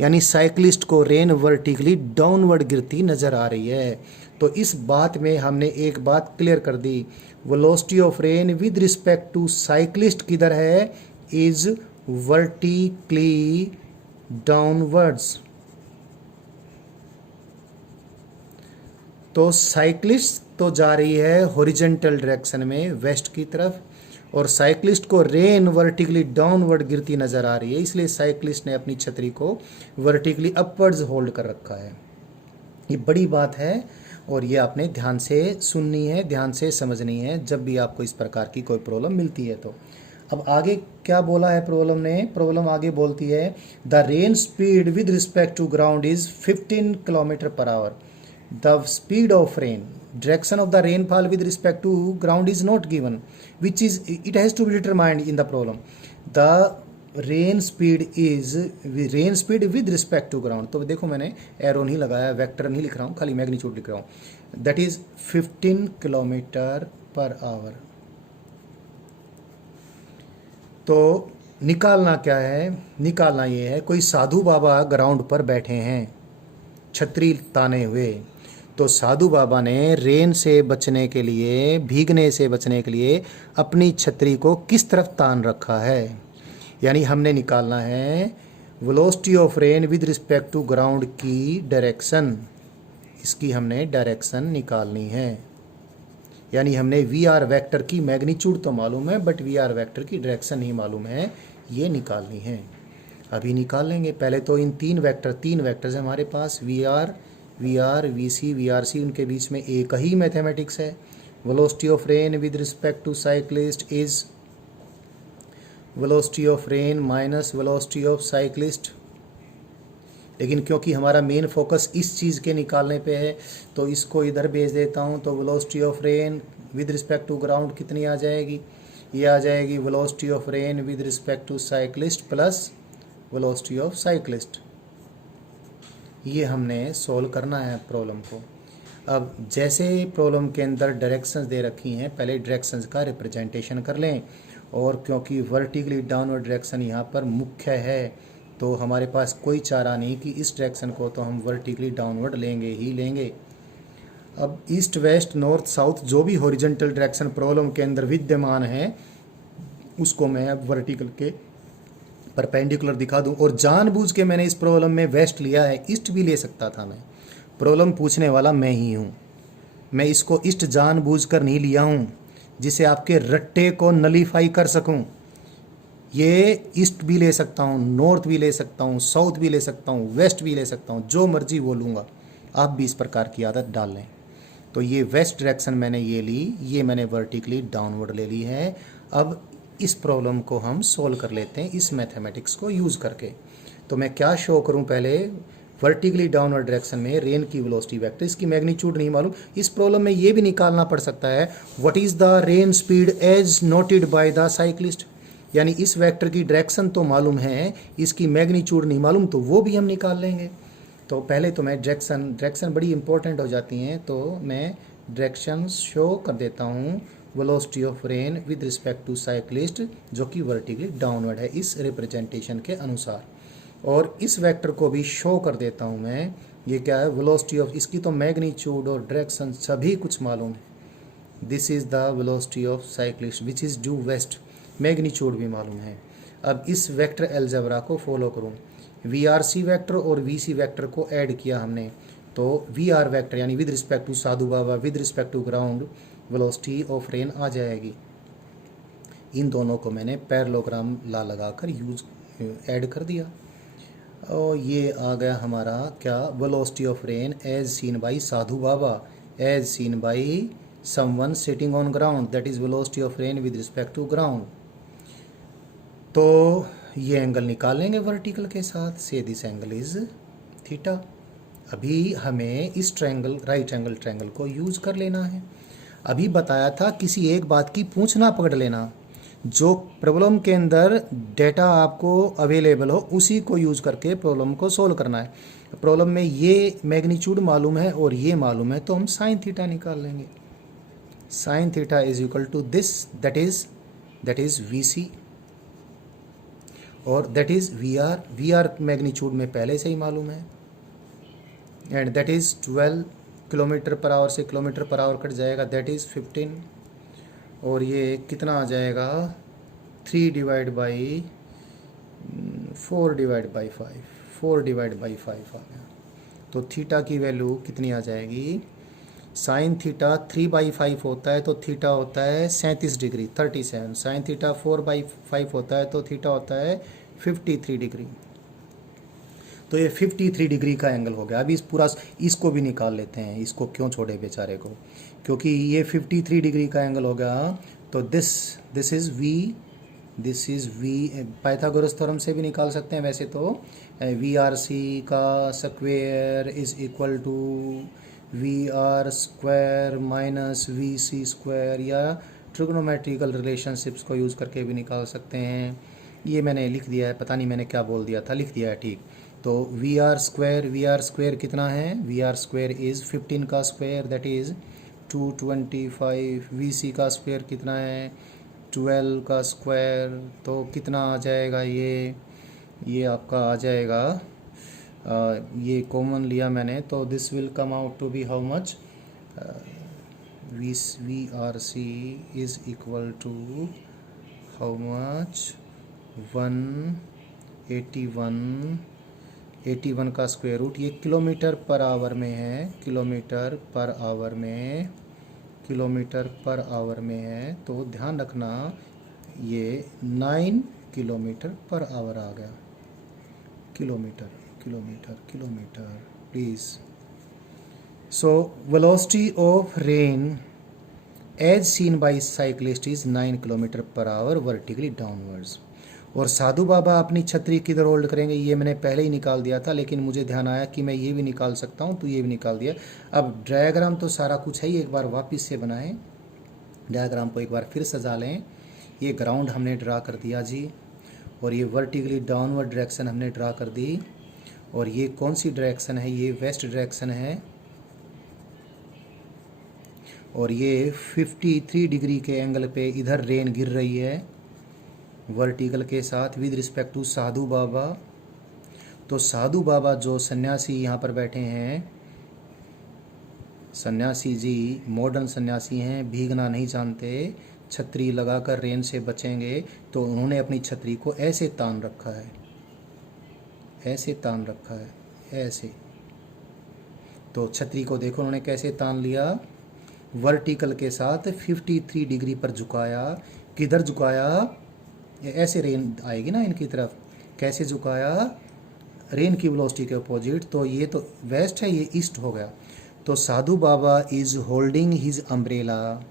यानी साइकिलिस्ट को रेन वर्टिकली डाउनवर्ड गिरती नज़र आ रही है। तो इस बात में हमने एक बात क्लियर कर दी, velocity of rain with respect to cyclist किधर है, इज वर्टिकली डाउनवर्ड्स। तो साइकिलिस्ट तो जा रही है हॉरिजॉन्टल डायरेक्शन में वेस्ट की तरफ, और साइकिलिस्ट को रेन वर्टिकली डाउनवर्ड गिरती नज़र आ रही है, इसलिए साइकिलिस्ट ने अपनी छतरी को वर्टिकली अपवर्ड्स होल्ड कर रखा है। ये बड़ी बात है और ये आपने ध्यान से सुननी है, ध्यान से समझनी है जब भी आपको इस प्रकार की कोई प्रॉब्लम मिलती है। तो अब आगे क्या बोला है प्रॉब्लम ने, प्रॉब्लम आगे बोलती है the rain speed with respect to ground is 15 kilometre per hour. The speed of rain, direction of the rainfall with respect to ground is not given, which is it has to be determined in the problem. The rain speed with respect to ground, तो देखो मैंने arrow नहीं लगाया, vector नहीं लिख रहा हूँ, खाली मैग्नीट्यूड लिख रहा हूँ। That is 15 kilometre per hour. तो निकालना क्या है, निकालना ये है कोई साधु बाबा ग्राउंड पर बैठे हैं छतरी ताने हुए, तो साधु बाबा ने रेन से बचने के लिए, भीगने से बचने के लिए अपनी छतरी को किस तरफ तान रखा है, यानी हमने निकालना है velocity of rain with respect to ground की डायरेक्शन, इसकी हमने डायरेक्शन निकालनी है। यानी हमने वी आर वेक्टर की मैग्नीट्यूड तो मालूम है बट वी आर वेक्टर की डायरेक्शन नहीं मालूम है, ये निकालनी है। अभी निकाल लेंगे। पहले तो इन तीन वेक्टर्स हैं हमारे पास, V R, V C, V R C, उनके बीच में एक ही मैथमेटिक्स है। Velocity of rain with respect to cyclist is velocity of rain minus velocity of cyclist. लेकिन क्योंकि हमारा मेन फोकस इस चीज़ के निकालने पे है तो इसको इधर भेज देता हूँ। तो velocity of rain with respect to ground कितनी आ जाएगी, ये आ जाएगी velocity of rain with respect to cyclist plus velocity of cyclist. ये हमने सोल्व करना है प्रॉब्लम को। अब जैसे प्रॉब्लम के अंदर डायरेक्शंस दे रखी हैं, पहले डायरेक्शंस का रिप्रेजेंटेशन कर लें। और क्योंकि वर्टिकली डाउनवर्ड डायरेक्शन यहाँ पर मुख्य है तो हमारे पास कोई चारा नहीं कि इस डायरेक्शन को तो हम वर्टिकली डाउनवर्ड लेंगे ही लेंगे। अब ईस्ट वेस्ट नॉर्थ साउथ जो भी हॉरिजॉन्टल डायरेक्शन प्रॉब्लम के अंदर विद्यमान है उसको मैं अब वर्टिकल के परपेंडिकुलर दिखा दूं। और जानबूझ के मैंने इस प्रॉब्लम में वेस्ट लिया है, ईस्ट भी ले सकता था मैं, प्रॉब्लम पूछने वाला मैं ही हूँ। मैं इसको ईस्ट जानबूझ कर नहीं लिया हूँ जिसे आपके रट्टे को नलीफाई कर सकूँ। ये ईस्ट भी ले सकता हूँ, नॉर्थ भी ले सकता हूँ, साउथ भी ले सकता हूँ, वेस्ट भी ले सकता हूँ, जो मर्जी वो लूँगा। आप भी इस प्रकार की आदत डाल लें। तो ये वेस्ट डायरेक्शन मैंने ये ली, ये मैंने वर्टिकली डाउनवर्ड ले ली है। अब इस प्रॉब्लम को हम सोल्व कर लेते हैं इस मैथमेटिक्स को यूज़ करके। तो मैं क्या शो करूं, पहले वर्टिकली डाउनवर्ड डायरेक्शन में रेन की वेलोसिटी वेक्टर, इसकी मैग्नीट्यूड नहीं मालूम। इस प्रॉब्लम में ये भी निकालना पड़ सकता है what is the rain speed as noted by the cyclist, यानी इस वेक्टर की डायरेक्शन तो मालूम है, इसकी मैग्नीट्यूड नहीं मालूम, तो वो भी हम निकाल लेंगे। तो पहले तो मैं डायरेक्शन बड़ी इंपॉर्टेंट हो जाती हैं, तो मैं डायरेक्शन शो कर देता हूँ velocity of rain with respect to cyclist, जो कि वर्टिकली डाउनवर्ड है इस रिप्रेजेंटेशन के अनुसार। और इस वेक्टर को भी शो कर देता हूँ मैं, ये क्या है वेलोसिटी ऑफ, इसकी तो मैग्नीट्यूड और डायरेक्शन सभी कुछ मालूम है। This is the velocity of cyclist which is due west, magnitude भी मालूम है। अब इस वेक्टर एल्जेब्रा को फॉलो करूँ, वी आर सी वेक्टर और वी सी वेक्टर को ऐड किया हमने, तो वी आर वेक्टर यानी with respect to Sadhu Baba with respect to ground velocity of rain आ जाएगी। इन दोनों को मैंने पैरेललोग्राम ला लगाकर यूज ऐड कर दिया और ये आ गया हमारा क्या, velocity of rain as seen by Sadhu baba, as seen by someone sitting on ground, that is velocity of rain with respect to ground. तो ये एंगल निकाल लेंगे वर्टिकल के साथ, से दिस एंगल इज थीटा। अभी हमें इस ट्रायंगल, राइट एंगल ट्रायंगल को यूज कर लेना है। अभी बताया था किसी एक बात की पूछना पकड़ लेना, जो प्रॉब्लम के अंदर डेटा आपको अवेलेबल हो उसी को यूज़ करके प्रॉब्लम को सोल्व करना है। प्रॉब्लम में ये मैग्नीट्यूड मालूम है और ये मालूम है, तो हम साइन थीटा निकाल लेंगे। Sine theta is equal to this, that is V C, और that is V R magnitude में पहले से ही मालूम है, and that is 12 kilometre per hour से किलोमीटर पर आवर कट जाएगा, दैट इज 15, और ये कितना आ जाएगा 3 divide by 4 divide by 5, 4 divide by 5 आ गया। तो थीटा की वैल्यू कितनी आ जाएगी, साइन थीटा 3/5 होता है तो थीटा होता है 37 डिग्री 37, साइन थीटा 4/5 होता है तो थीटा होता है 53 डिग्री। तो ये 53 डिग्री का एंगल हो गया। अभी इसको भी निकाल लेते हैं, इसको क्यों छोड़े बेचारे को, क्योंकि ये 53 डिग्री का एंगल हो गया। तो this is V Pythagoras theorem से भी निकाल सकते हैं वैसे तो, वी आर सी का square is equal to V R square minus V C square, या ट्रिग्नोमेट्रिकल रिलेशनशिप्स को यूज़ करके भी निकाल सकते हैं। ये मैंने लिख दिया है, पता नहीं मैंने क्या बोल दिया था, लिख दिया है ठीक। तो वी आर स्क्वायर कितना है, वी आर स्क्वायर इज़ 15 का स्क्वायर दैट इज़ 225, वी सी का स्क्वायर कितना है 12 का स्क्वायर, तो कितना आ जाएगा ये आपका आ जाएगा, ये कॉमन लिया मैंने, तो this will come out to be how much, V R C is equal to how much 181 का स्क्वायर रूट, ये किलोमीटर पर आवर में है, किलोमीटर पर आवर में है, तो ध्यान रखना ये 9 किलोमीटर पर आवर आ गया, kilometre please. So velocity of rain as seen by cyclist is 9 kilometre per hour vertically downwards. और साधु बाबा अपनी छतरी किधर होल्ड करेंगे, ये मैंने पहले ही निकाल दिया था, लेकिन मुझे ध्यान आया कि मैं ये भी निकाल सकता हूँ, तो ये भी निकाल दिया। अब डायग्राम तो सारा कुछ है ही, एक बार वापस से बनाएं, डायग्राम को एक बार फिर सजा लें। ये ग्राउंड हमने ड्रा कर दिया जी, और ये वर्टिकली डाउनवर्ड डायरेक्शन हमने ड्रा कर दी, और ये कौन सी डायरेक्शन है, ये वेस्ट डायरेक्शन है, और ये 53 डिग्री के एंगल पे इधर रेन गिर रही है वर्टिकल के साथ विद रिस्पेक्ट टू साधु बाबा। तो साधु बाबा जो सन्यासी यहाँ पर बैठे हैं, सन्यासी जी मॉडर्न सन्यासी हैं, भीगना नहीं जानते, छतरी लगाकर रेन से बचेंगे, तो उन्होंने अपनी छतरी को ऐसे तान रखा है, ऐसे। तो छतरी को देखो उन्होंने कैसे तान लिया, वर्टिकल के साथ 53 डिग्री पर झुकाया। किधर झुकाया, ऐसे रेन आएगी ना इनकी तरफ, कैसे झुकाया, रेन की वेलोसिटी के अपोजिट। तो ये तो वेस्ट है, ये ईस्ट हो गया। तो Sadhu Baba is holding his umbrella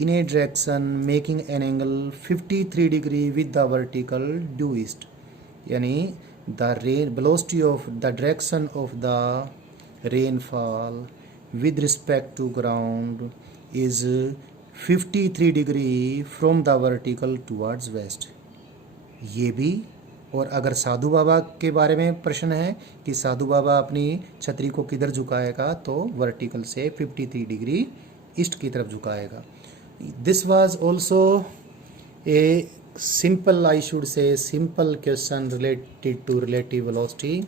in a direction making an angle 53 degree with the vertical due east, यानी the rain velocity of the direction of the rainfall with respect to ground is 53 degree from the vertical towards west। ये भी, और अगर साधु बाबा के बारे में प्रश्न है कि साधु बाबा अपनी छतरी को किधर झुकाएगा, तो वर्टिकल से 53 डिग्री ईस्ट की तरफ झुकाएगा। This was also a simple, I should say simple question related to relative velocity,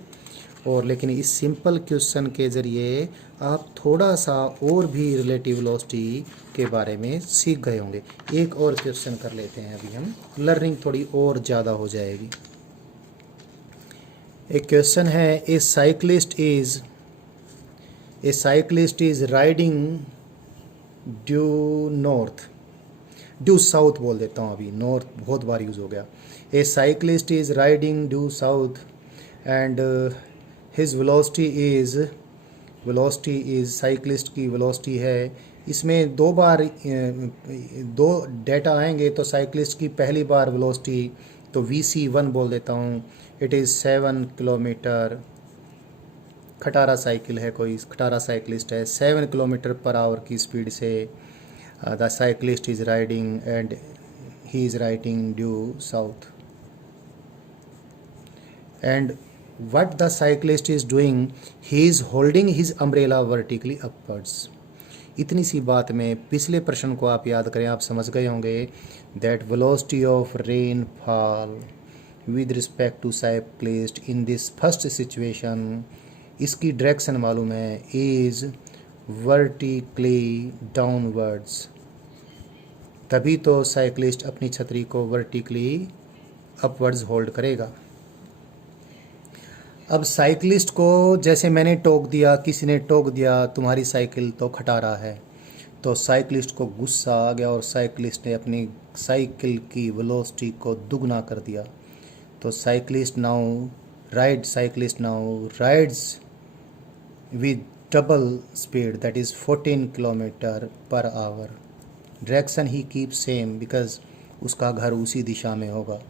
और लेकिन इस सिंपल क्वेश्चन के ज़रिए आप थोड़ा सा और भी रिलेटिव वेलोसिटी के बारे में सीख गए होंगे। एक और क्वेश्चन कर लेते हैं, अभी हम लर्निंग थोड़ी और ज़्यादा हो जाएगी। एक क्वेश्चन है, a cyclist is riding due south बोल देता हूँ, अभी नॉर्थ बहुत बार यूज़ हो गया। A cyclist is riding due south and his velocity is cyclist की वेलोसिटी है। इसमें दो डेटा आएंगे, तो साइक्लिस्ट की पहली बार वेलोसिटी तो VC1 बोल देता हूँ, इट इज़ 7 किलोमीटर। खटारा साइकिल है, कोई खटारा साइक्लिस्ट है, 7 किलोमीटर पर आवर की स्पीड से The cyclist is riding and he is riding due south. And what the cyclist is doing, he is holding his umbrella vertically upwards. इतनी सी बात में पिछले प्रश्न को आप याद करें, आप समझ गए होंगे that velocity of rainfall with respect to cyclist in this first situation, इसकी डायरेक्शन मालूम है, इज वर्टिकली डाउनवर्ड्स। तभी तो साइक्लिस्ट अपनी छतरी को वर्टिकली अपवर्ड्स होल्ड करेगा। अब साइकिलिस्ट को जैसे मैंने टोक दिया, किसी ने टोक दिया, तुम्हारी साइकिल तो खटा रहा है, तो साइकिलिस्ट को गुस्सा आ गया और साइकिलिस्ट ने अपनी साइकिल की वेलोसिटी को दुगना कर दिया। तो cyclist now rides with double speed, that is 14 kilometre per our. Direction he keep same because उसका घर उसी दिशा में होगा।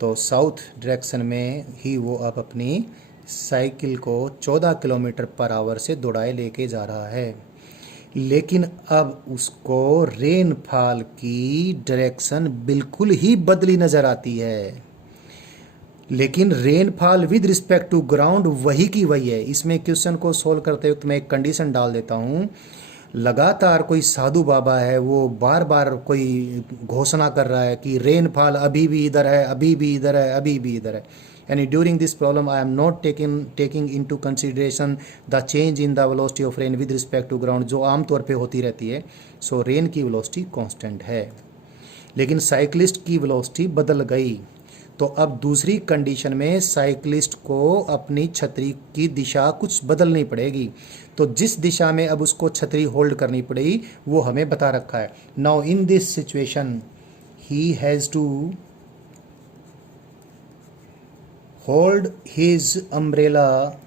तो साउथ डायरेक्शन में ही वो अब अपनी साइकिल को 14 किलोमीटर पर आवर से दौड़ाए लेके जा रहा है। लेकिन अब उसको रेनफॉल की डायरेक्शन बिल्कुल ही बदली नज़र आती है। लेकिन rainfall with respect to ground वही की वही है। इसमें क्वेश्चन को सोल्व करते वक्त मैं एक कंडीशन डाल देता हूँ। लगातार कोई साधु बाबा है, वो बार बार कोई घोषणा कर रहा है कि रेनफॉल अभी भी इधर है, अभी भी इधर है, अभी भी इधर है। यानी during this problem I am not taking into consideration the change in the velocity of rain with respect to ground, जो आमतौर पे होती रहती है। सो रेन की वेलोसिटी कांस्टेंट है, लेकिन साइकिलिस्ट की वेलोसिटी बदल गई। तो अब दूसरी कंडीशन में साइकिलिस्ट को अपनी छतरी की दिशा कुछ बदलनी पड़ेगी। तो जिस दिशा में अब उसको छतरी होल्ड करनी पड़ेगी वो हमें बता रखा है। Now in this situation he has to hold his umbrella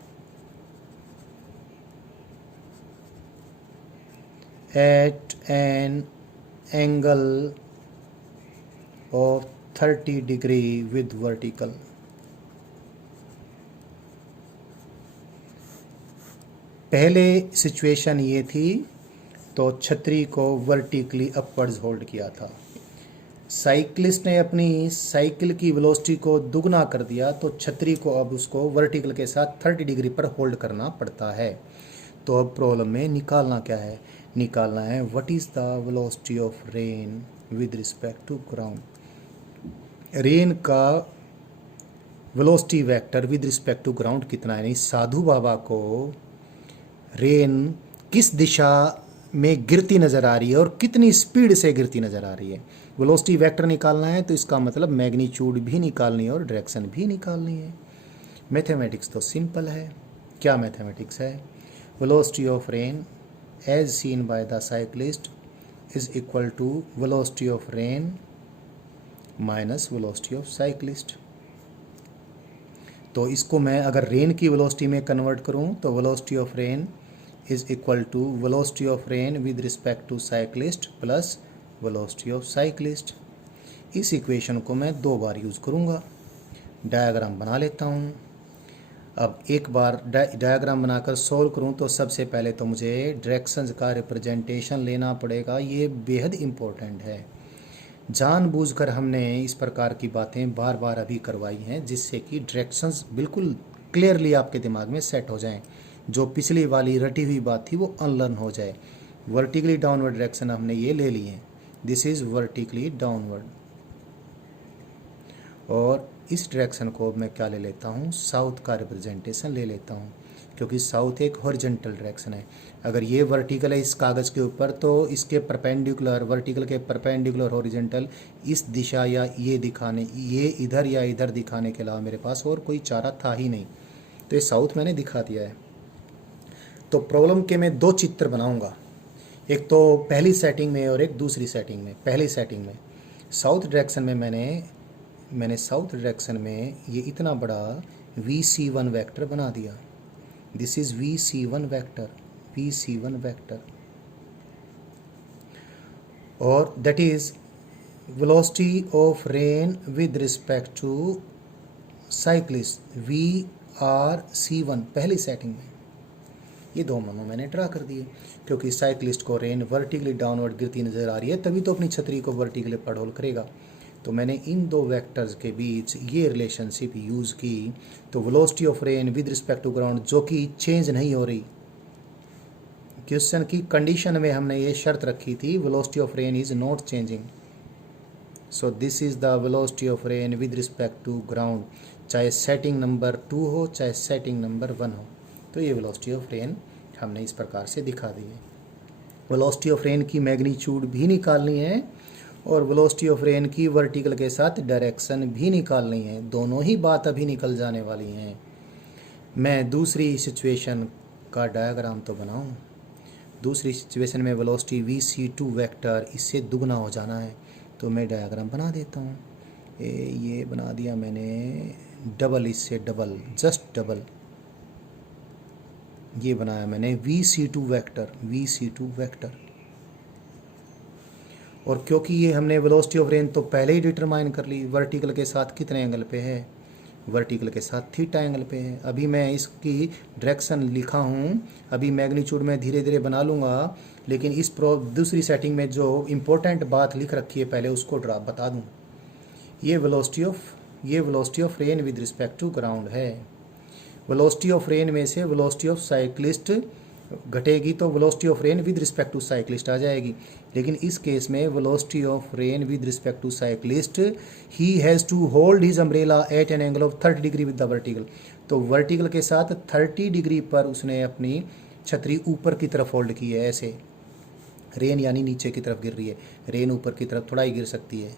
at an angle of 30 degree with vertical. पहले सिचुएशन ये थी तो छतरी को वर्टिकली अपवर्ड्स होल्ड किया था। साइकिलिस्ट ने अपनी साइकिल की वेलोसिटी को दुगना कर दिया, तो छतरी को अब उसको वर्टिकल के साथ 30 डिग्री पर होल्ड करना पड़ता है। तो अब प्रॉब्लम में निकालना क्या है? निकालना है what is the velocity of rain with respect to ground. Rain का velocity vector with respect to ground कितना है? यानी साधु बाबा को रेन किस दिशा में गिरती नज़र आ रही है और कितनी स्पीड से गिरती नज़र आ रही है। वेलोसिटी वेक्टर निकालना है तो इसका मतलब मैग्नीट्यूड भी निकालनी है और डायरेक्शन भी निकालनी है। मैथमेटिक्स तो सिंपल है। क्या मैथमेटिक्स है? Velocity of rain as seen by the cyclist is equal to velocity of rain minus velocity of cyclist. तो इसको मैं अगर रेन की वेलोसिटी में कन्वर्ट करूं तो velocity of rain is equal to velocity of rain with respect to cyclist plus velocity of cyclist. इस equation को मैं 2 बार यूज़ करूंगा। डायग्राम बना लेता हूं। अब एक बार डायग्राम बनाकर सोल्व करूं तो सबसे पहले तो मुझे डायरेक्शंस का रिप्रेजेंटेशन लेना पड़ेगा। ये बेहद इम्पोर्टेंट है। जानबूझकर हमने इस प्रकार की बातें बार बार अभी करवाई हैं जिससे कि डायरेक्शंस बिल्कुल क्लियरली आपके दिमाग में सेट हो जाएं। जो पिछली वाली रटी हुई बात थी वो अनलर्न हो जाए। वर्टिकली डाउनवर्ड डायरेक्शन हमने ये ले ली है, दिस इज़ वर्टिकली डाउनवर्ड। और इस डायरेक्शन को मैं क्या ले लेता हूँ? साउथ का रिप्रेजेंटेशन ले लेता हूँ, क्योंकि साउथ एक हॉरिजॉन्टल डायरेक्शन है। अगर ये वर्टिकल है इस कागज़ के ऊपर तो इसके परपेंडिकुलर, वर्टिकल के परपेंडिकुलर हॉरिजॉन्टल इस दिशा या ये दिखाने, ये इधर या इधर दिखाने के अलावा मेरे पास और कोई चारा था ही नहीं। तो ये साउथ मैंने दिखा दिया है। तो प्रॉब्लम के मैं 2 चित्र बनाऊंगा, एक तो पहली सेटिंग में और एक दूसरी सेटिंग में। पहली सेटिंग में साउथ डायरेक्शन में मैंने साउथ डायरेक्शन में ये इतना बड़ा VC1 वेक्टर बना दिया। दिस इज VC1 वेक्टर और that is velocity of rain with respect to cyclist VRC1 पहली सेटिंग में। ये दोनों मैंने ड्रा कर दिए। क्योंकि साइकिलिस्ट को रेन वर्टिकली डाउनवर्ड गिरती नज़र आ रही है, तभी तो अपनी छतरी को वर्टिकली अप होल्ड करेगा। तो मैंने इन दो वेक्टर्स के बीच ये रिलेशनशिप यूज़ की। तो velocity of rain with respect to ground जो कि चेंज नहीं हो रही, क्वेश्चन की कंडीशन में हमने ये शर्त रखी थी, velocity of rain is not changing. So this is the velocity of rain with respect to ground, चाहे सेटिंग नंबर 2 हो चाहे सेटिंग नंबर 1 हो। तो ये वेलोसिटी ऑफ रेन हमने इस प्रकार से दिखा दी है। वेलोसिटी ऑफ रेन की मैग्नीट्यूड भी निकालनी है और वेलोसिटी ऑफ रेन की वर्टिकल के साथ डायरेक्शन भी निकालनी है। दोनों ही बात अभी निकल जाने वाली हैं। मैं दूसरी सिचुएशन का डायग्राम तो बनाऊं। दूसरी सिचुएशन में वेलोसिटी vc2 वेक्टर इससे दुगना हो जाना है, तो मैं डायग्राम बना देता हूँ। ये बना दिया मैंने, डबल इससे डबल, जस्ट डबल ये बनाया मैंने vc2 वेक्टर। और क्योंकि ये हमने वेलोसिटी ऑफ रेन तो पहले ही डिटरमाइन कर ली, वर्टिकल के साथ कितने एंगल पे है, वर्टिकल के साथ थीटा एंगल पे है। अभी मैं इसकी डायरेक्शन लिखा हूँ, अभी मैग्नीट्यूड में धीरे धीरे बना लूँगा, लेकिन इस दूसरी सेटिंग में जो इम्पोर्टेंट बात लिख रखी है पहले उसको बता दूँ। ये velocity of rain with respect to ground है। वेलोसिटी ऑफ रेन में से वेलोसिटी ऑफ साइक्लिस्ट घटेगी तो velocity of rain with respect to cyclist आ जाएगी। लेकिन इस केस में velocity of rain with respect to cyclist, he has to hold his umbrella at an angle of 30 degree with the vertical. तो vertical के साथ 30 डिग्री पर उसने अपनी छतरी ऊपर की तरफ होल्ड की है। ऐसे रेन यानी नीचे की तरफ गिर रही है, रेन ऊपर की तरफ थोड़ा ही गिर सकती है।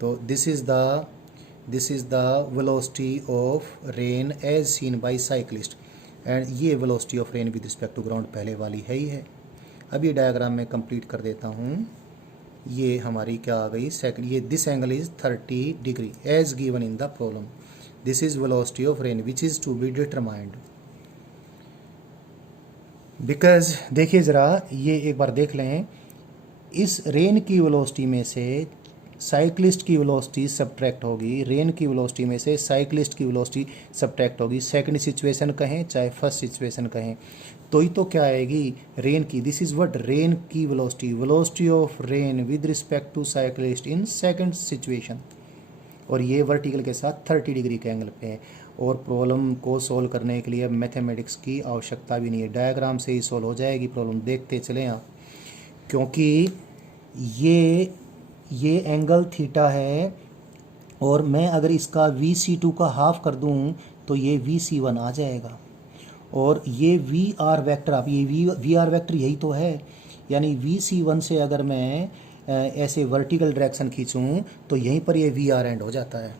तो this is the velocity of rain as seen by cyclist. And ये velocity of rain with respect to ground पहले वाली है ही है। अब ये डायग्राम में कंप्लीट कर देता हूँ। ये हमारी क्या आ गई, सेकंड, ये this angle is 30 degree as given in the problem. This is velocity of rain which is to be determined. Because देखिए ज़रा, ये एक बार देख लें, इस रेन की वेलोसिटी में से साइक्लिस्ट की वेलोसिटी सब्ट्रैक्ट होगी, रेन की वेलोसिटी में से साइक्लिस्ट की वेलोसिटी सब्ट्रैक्ट होगी। सेकंड सिचुएशन कहें चाहे फर्स्ट सिचुएशन कहें, तो ही तो क्या आएगी, रेन की, दिस इज व्हाट, रेन की velocity of rain with respect to cyclist in second situation. और ये वर्टिकल के साथ 30 डिग्री के एंगल पे है। और प्रॉब्लम को सोल्व करने के लिए अब मैथमेटिक्स की आवश्यकता भी नहीं है, डायग्राम से ही सोल्व हो जाएगी प्रॉब्लम। देखते चलें आप, क्योंकि ये एंगल थीटा है और मैं अगर इसका vc2 का हाफ कर दूं तो ये vc1 आ जाएगा। और ये vr वेक्टर, आप ये vr वेक्टर यही तो है, यानी vc1 से अगर मैं ऐसे वर्टिकल डायरेक्शन खींचूं तो यहीं पर ये vr एंड हो जाता है।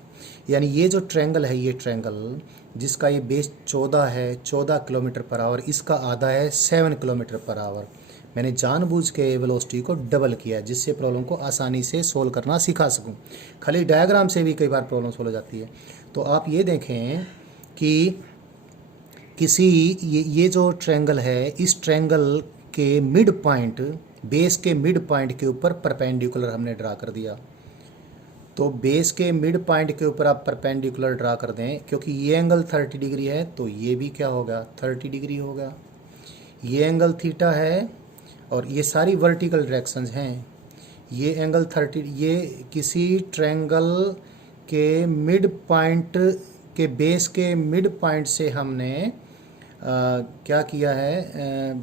यानी ये जो ट्रायंगल है, ये ट्रायंगल जिसका ये बेस 14 है, 14 किलोमीटर पर आवर, इसका आधा है 7 किलोमीटर पर आवर। मैंने जानबूझ के वेलोसिटी को डबल किया जिससे प्रॉब्लम को आसानी से सोल्व करना सिखा सकूं। खाली डायग्राम से भी कई बार प्रॉब्लम सोल्व हो जाती है। तो आप ये देखें कि ये जो ट्रायंगल है, इस ट्रायंगल के मिड पॉइंट, बेस के मिड पॉइंट के ऊपर परपेंडिकुलर हमने ड्रा कर दिया। तो बेस के मिड पॉइंट के ऊपर आप परपेंडिकुलर ड्रा कर दें, क्योंकि ये एंगल 30 डिग्री है तो ये भी क्या होगा, 30 डिग्री होगा। ये एंगल थीटा है और ये सारी वर्टिकल डायरेक्शंस हैं। ये एंगल 30, ये किसी ट्रायंगल के मिड पॉइंट के बेस के मिड पॉइंट से हमने क्या किया है,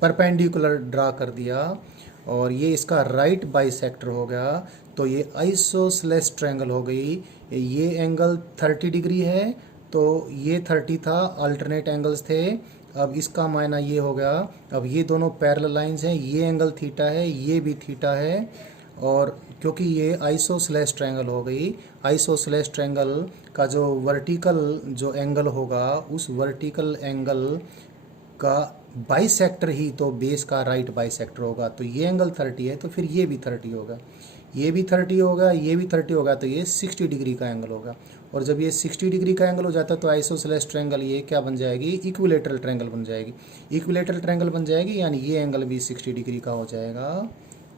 परपेंडिकुलर ड्रा कर दिया और ये इसका राइट बाइसेक्टर हो गया। तो ये आइसोसेलेस ट्रायंगल हो गई। ये एंगल 30 डिग्री है तो ये 30 था, अल्टरनेट एंगल्स थे। अब इसका मायना ये हो गया, अब ये दोनों पैरेलल लाइंस हैं, ये एंगल थीटा है, ये भी थीटा है। और क्योंकि ये आइसोसेलेस ट्रायंगल हो गई, आइसोसेलेस ट्रायंगल का जो वर्टिकल जो एंगल होगा, उस वर्टिकल एंगल का बाइसेक्टर ही तो बेस का राइट बाइसेक्टर होगा। तो ये एंगल 30 है तो फिर ये भी 30 होगा, ये भी 30 होगा, ये भी 30 होगा, तो ये 60 डिग्री का एंगल होगा। और जब ये 60 डिग्री का एंगल हो जाता है तो आइसोसेलेस ट्रायंगल ये क्या बन जाएगी, इक्विलेटरल ट्रायंगल बन जाएगी। इक्विलेटरल ट्रायंगल बन जाएगी यानी ये एंगल भी 60 डिग्री का हो जाएगा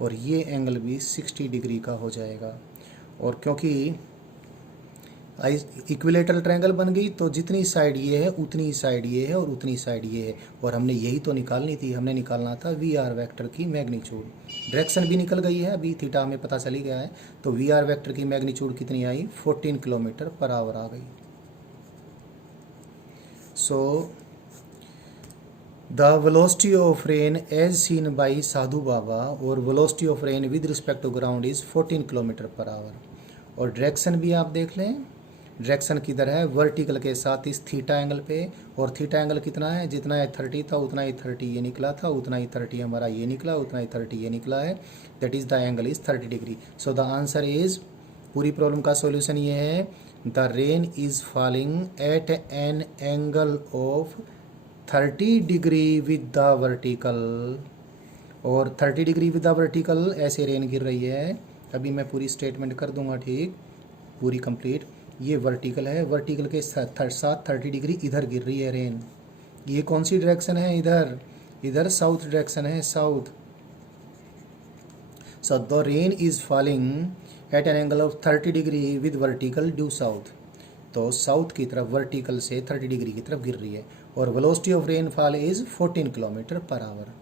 और ये एंगल भी 60 डिग्री का हो जाएगा। और क्योंकि इक्विलेटरल ट्रायंगल बन गई, तो जितनी साइड ये है उतनी साइड ये है और उतनी साइड ये है, और हमने यही तो निकालनी थी, हमने निकालना था वी आर वेक्टर की मैग्नीट्यूड। डायरेक्शन भी निकल गई है, अभी थीटा हमें पता चली गया है, तो वी आर वेक्टर की मैग्नीट्यूड कितनी आई, 14 किलोमीटर पर आवर आ गई। So the velocity of rain as seen by साधु बाबा, और velocity of rain with respect to ground is 14 kilometre per hour. और डायरेक्शन भी आप देख लें, डायरेक्शन किधर है, वर्टिकल के साथ इस थीटा एंगल पे, और थीटा एंगल कितना है, जितना है 30 था उतना ही 30 ये निकला था, उतना ही 30 हमारा ये निकला, उतना ही 30 ये निकला है, that is the angle is 30 degree. So the answer is, पूरी प्रॉब्लम का सॉल्यूशन ये है, the rain is falling eight an angle of 30 degree with the vertical. और 30 डिग्री विद द वर्टिकल ऐसे रेन गिर रही है। अभी मैं पूरी स्टेटमेंट कर दूंगा, ठीक, पूरी कंप्लीट। ये वर्टिकल है, वर्टिकल के साथ 30 डिग्री इधर गिर रही है रेन। ये कौन सी डायरेक्शन है, इधर, इधर साउथ डायरेक्शन है, south. So the rain is falling eight an angle of 30 degree with vertical due south. तो साउथ की तरफ वर्टिकल से 30 डिग्री की तरफ गिर रही है, और velocity of rainfall is 14 kilometre per hour.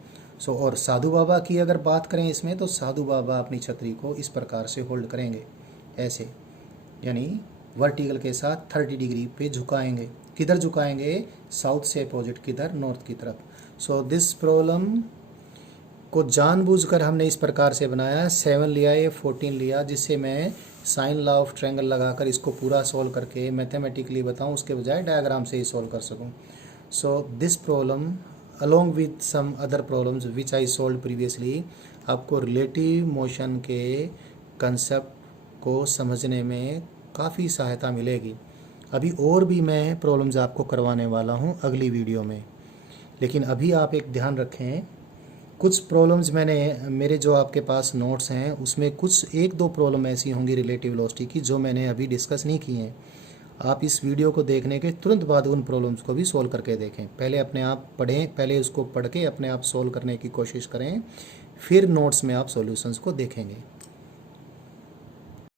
So और साधु बाबा की अगर बात करें इसमें, तो साधु बाबा अपनी छतरी को इस प्रकार से होल्ड करेंगे, ऐसे, यानी वर्टिकल के साथ 30 डिग्री पे झुकाएंगे। किधर झुकाएंगे, साउथ से अपोजिट, किधर, नॉर्थ की तरफ। सो दिस प्रॉब्लम को जानबूझकर हमने इस प्रकार से बनाया, 7 लिया या 14 लिया, जिससे मैं साइन लॉ ऑफ ट्रायंगल लगाकर इसको पूरा सॉल्व करके मैथमेटिकली बताऊं, उसके बजाय डायग्राम से ही सॉल्व कर सकूं। So this problem along with some other problems which I solved previously आपको रिलेटिव मोशन के कंसेप्ट को समझने में काफ़ी सहायता मिलेगी। अभी और भी मैं प्रॉब्लम्स आपको करवाने वाला हूँ अगली वीडियो में, लेकिन अभी आप एक ध्यान रखें, कुछ प्रॉब्लम्स मेरे जो आपके पास नोट्स हैं उसमें कुछ 1-2 प्रॉब्लम ऐसी होंगी रिलेटिव वेलोसिटी की जो मैंने अभी डिस्कस नहीं की हैं। आप इस वीडियो को देखने के तुरंत बाद उन प्रॉब्लम्स को भी सॉल्व करके देखें। पहले अपने आप पढ़ें, पहले उसको पढ़ के अपने आप सॉल्व करने की कोशिश करें, फिर नोट्स में आप सॉल्यूशंस को देखेंगे।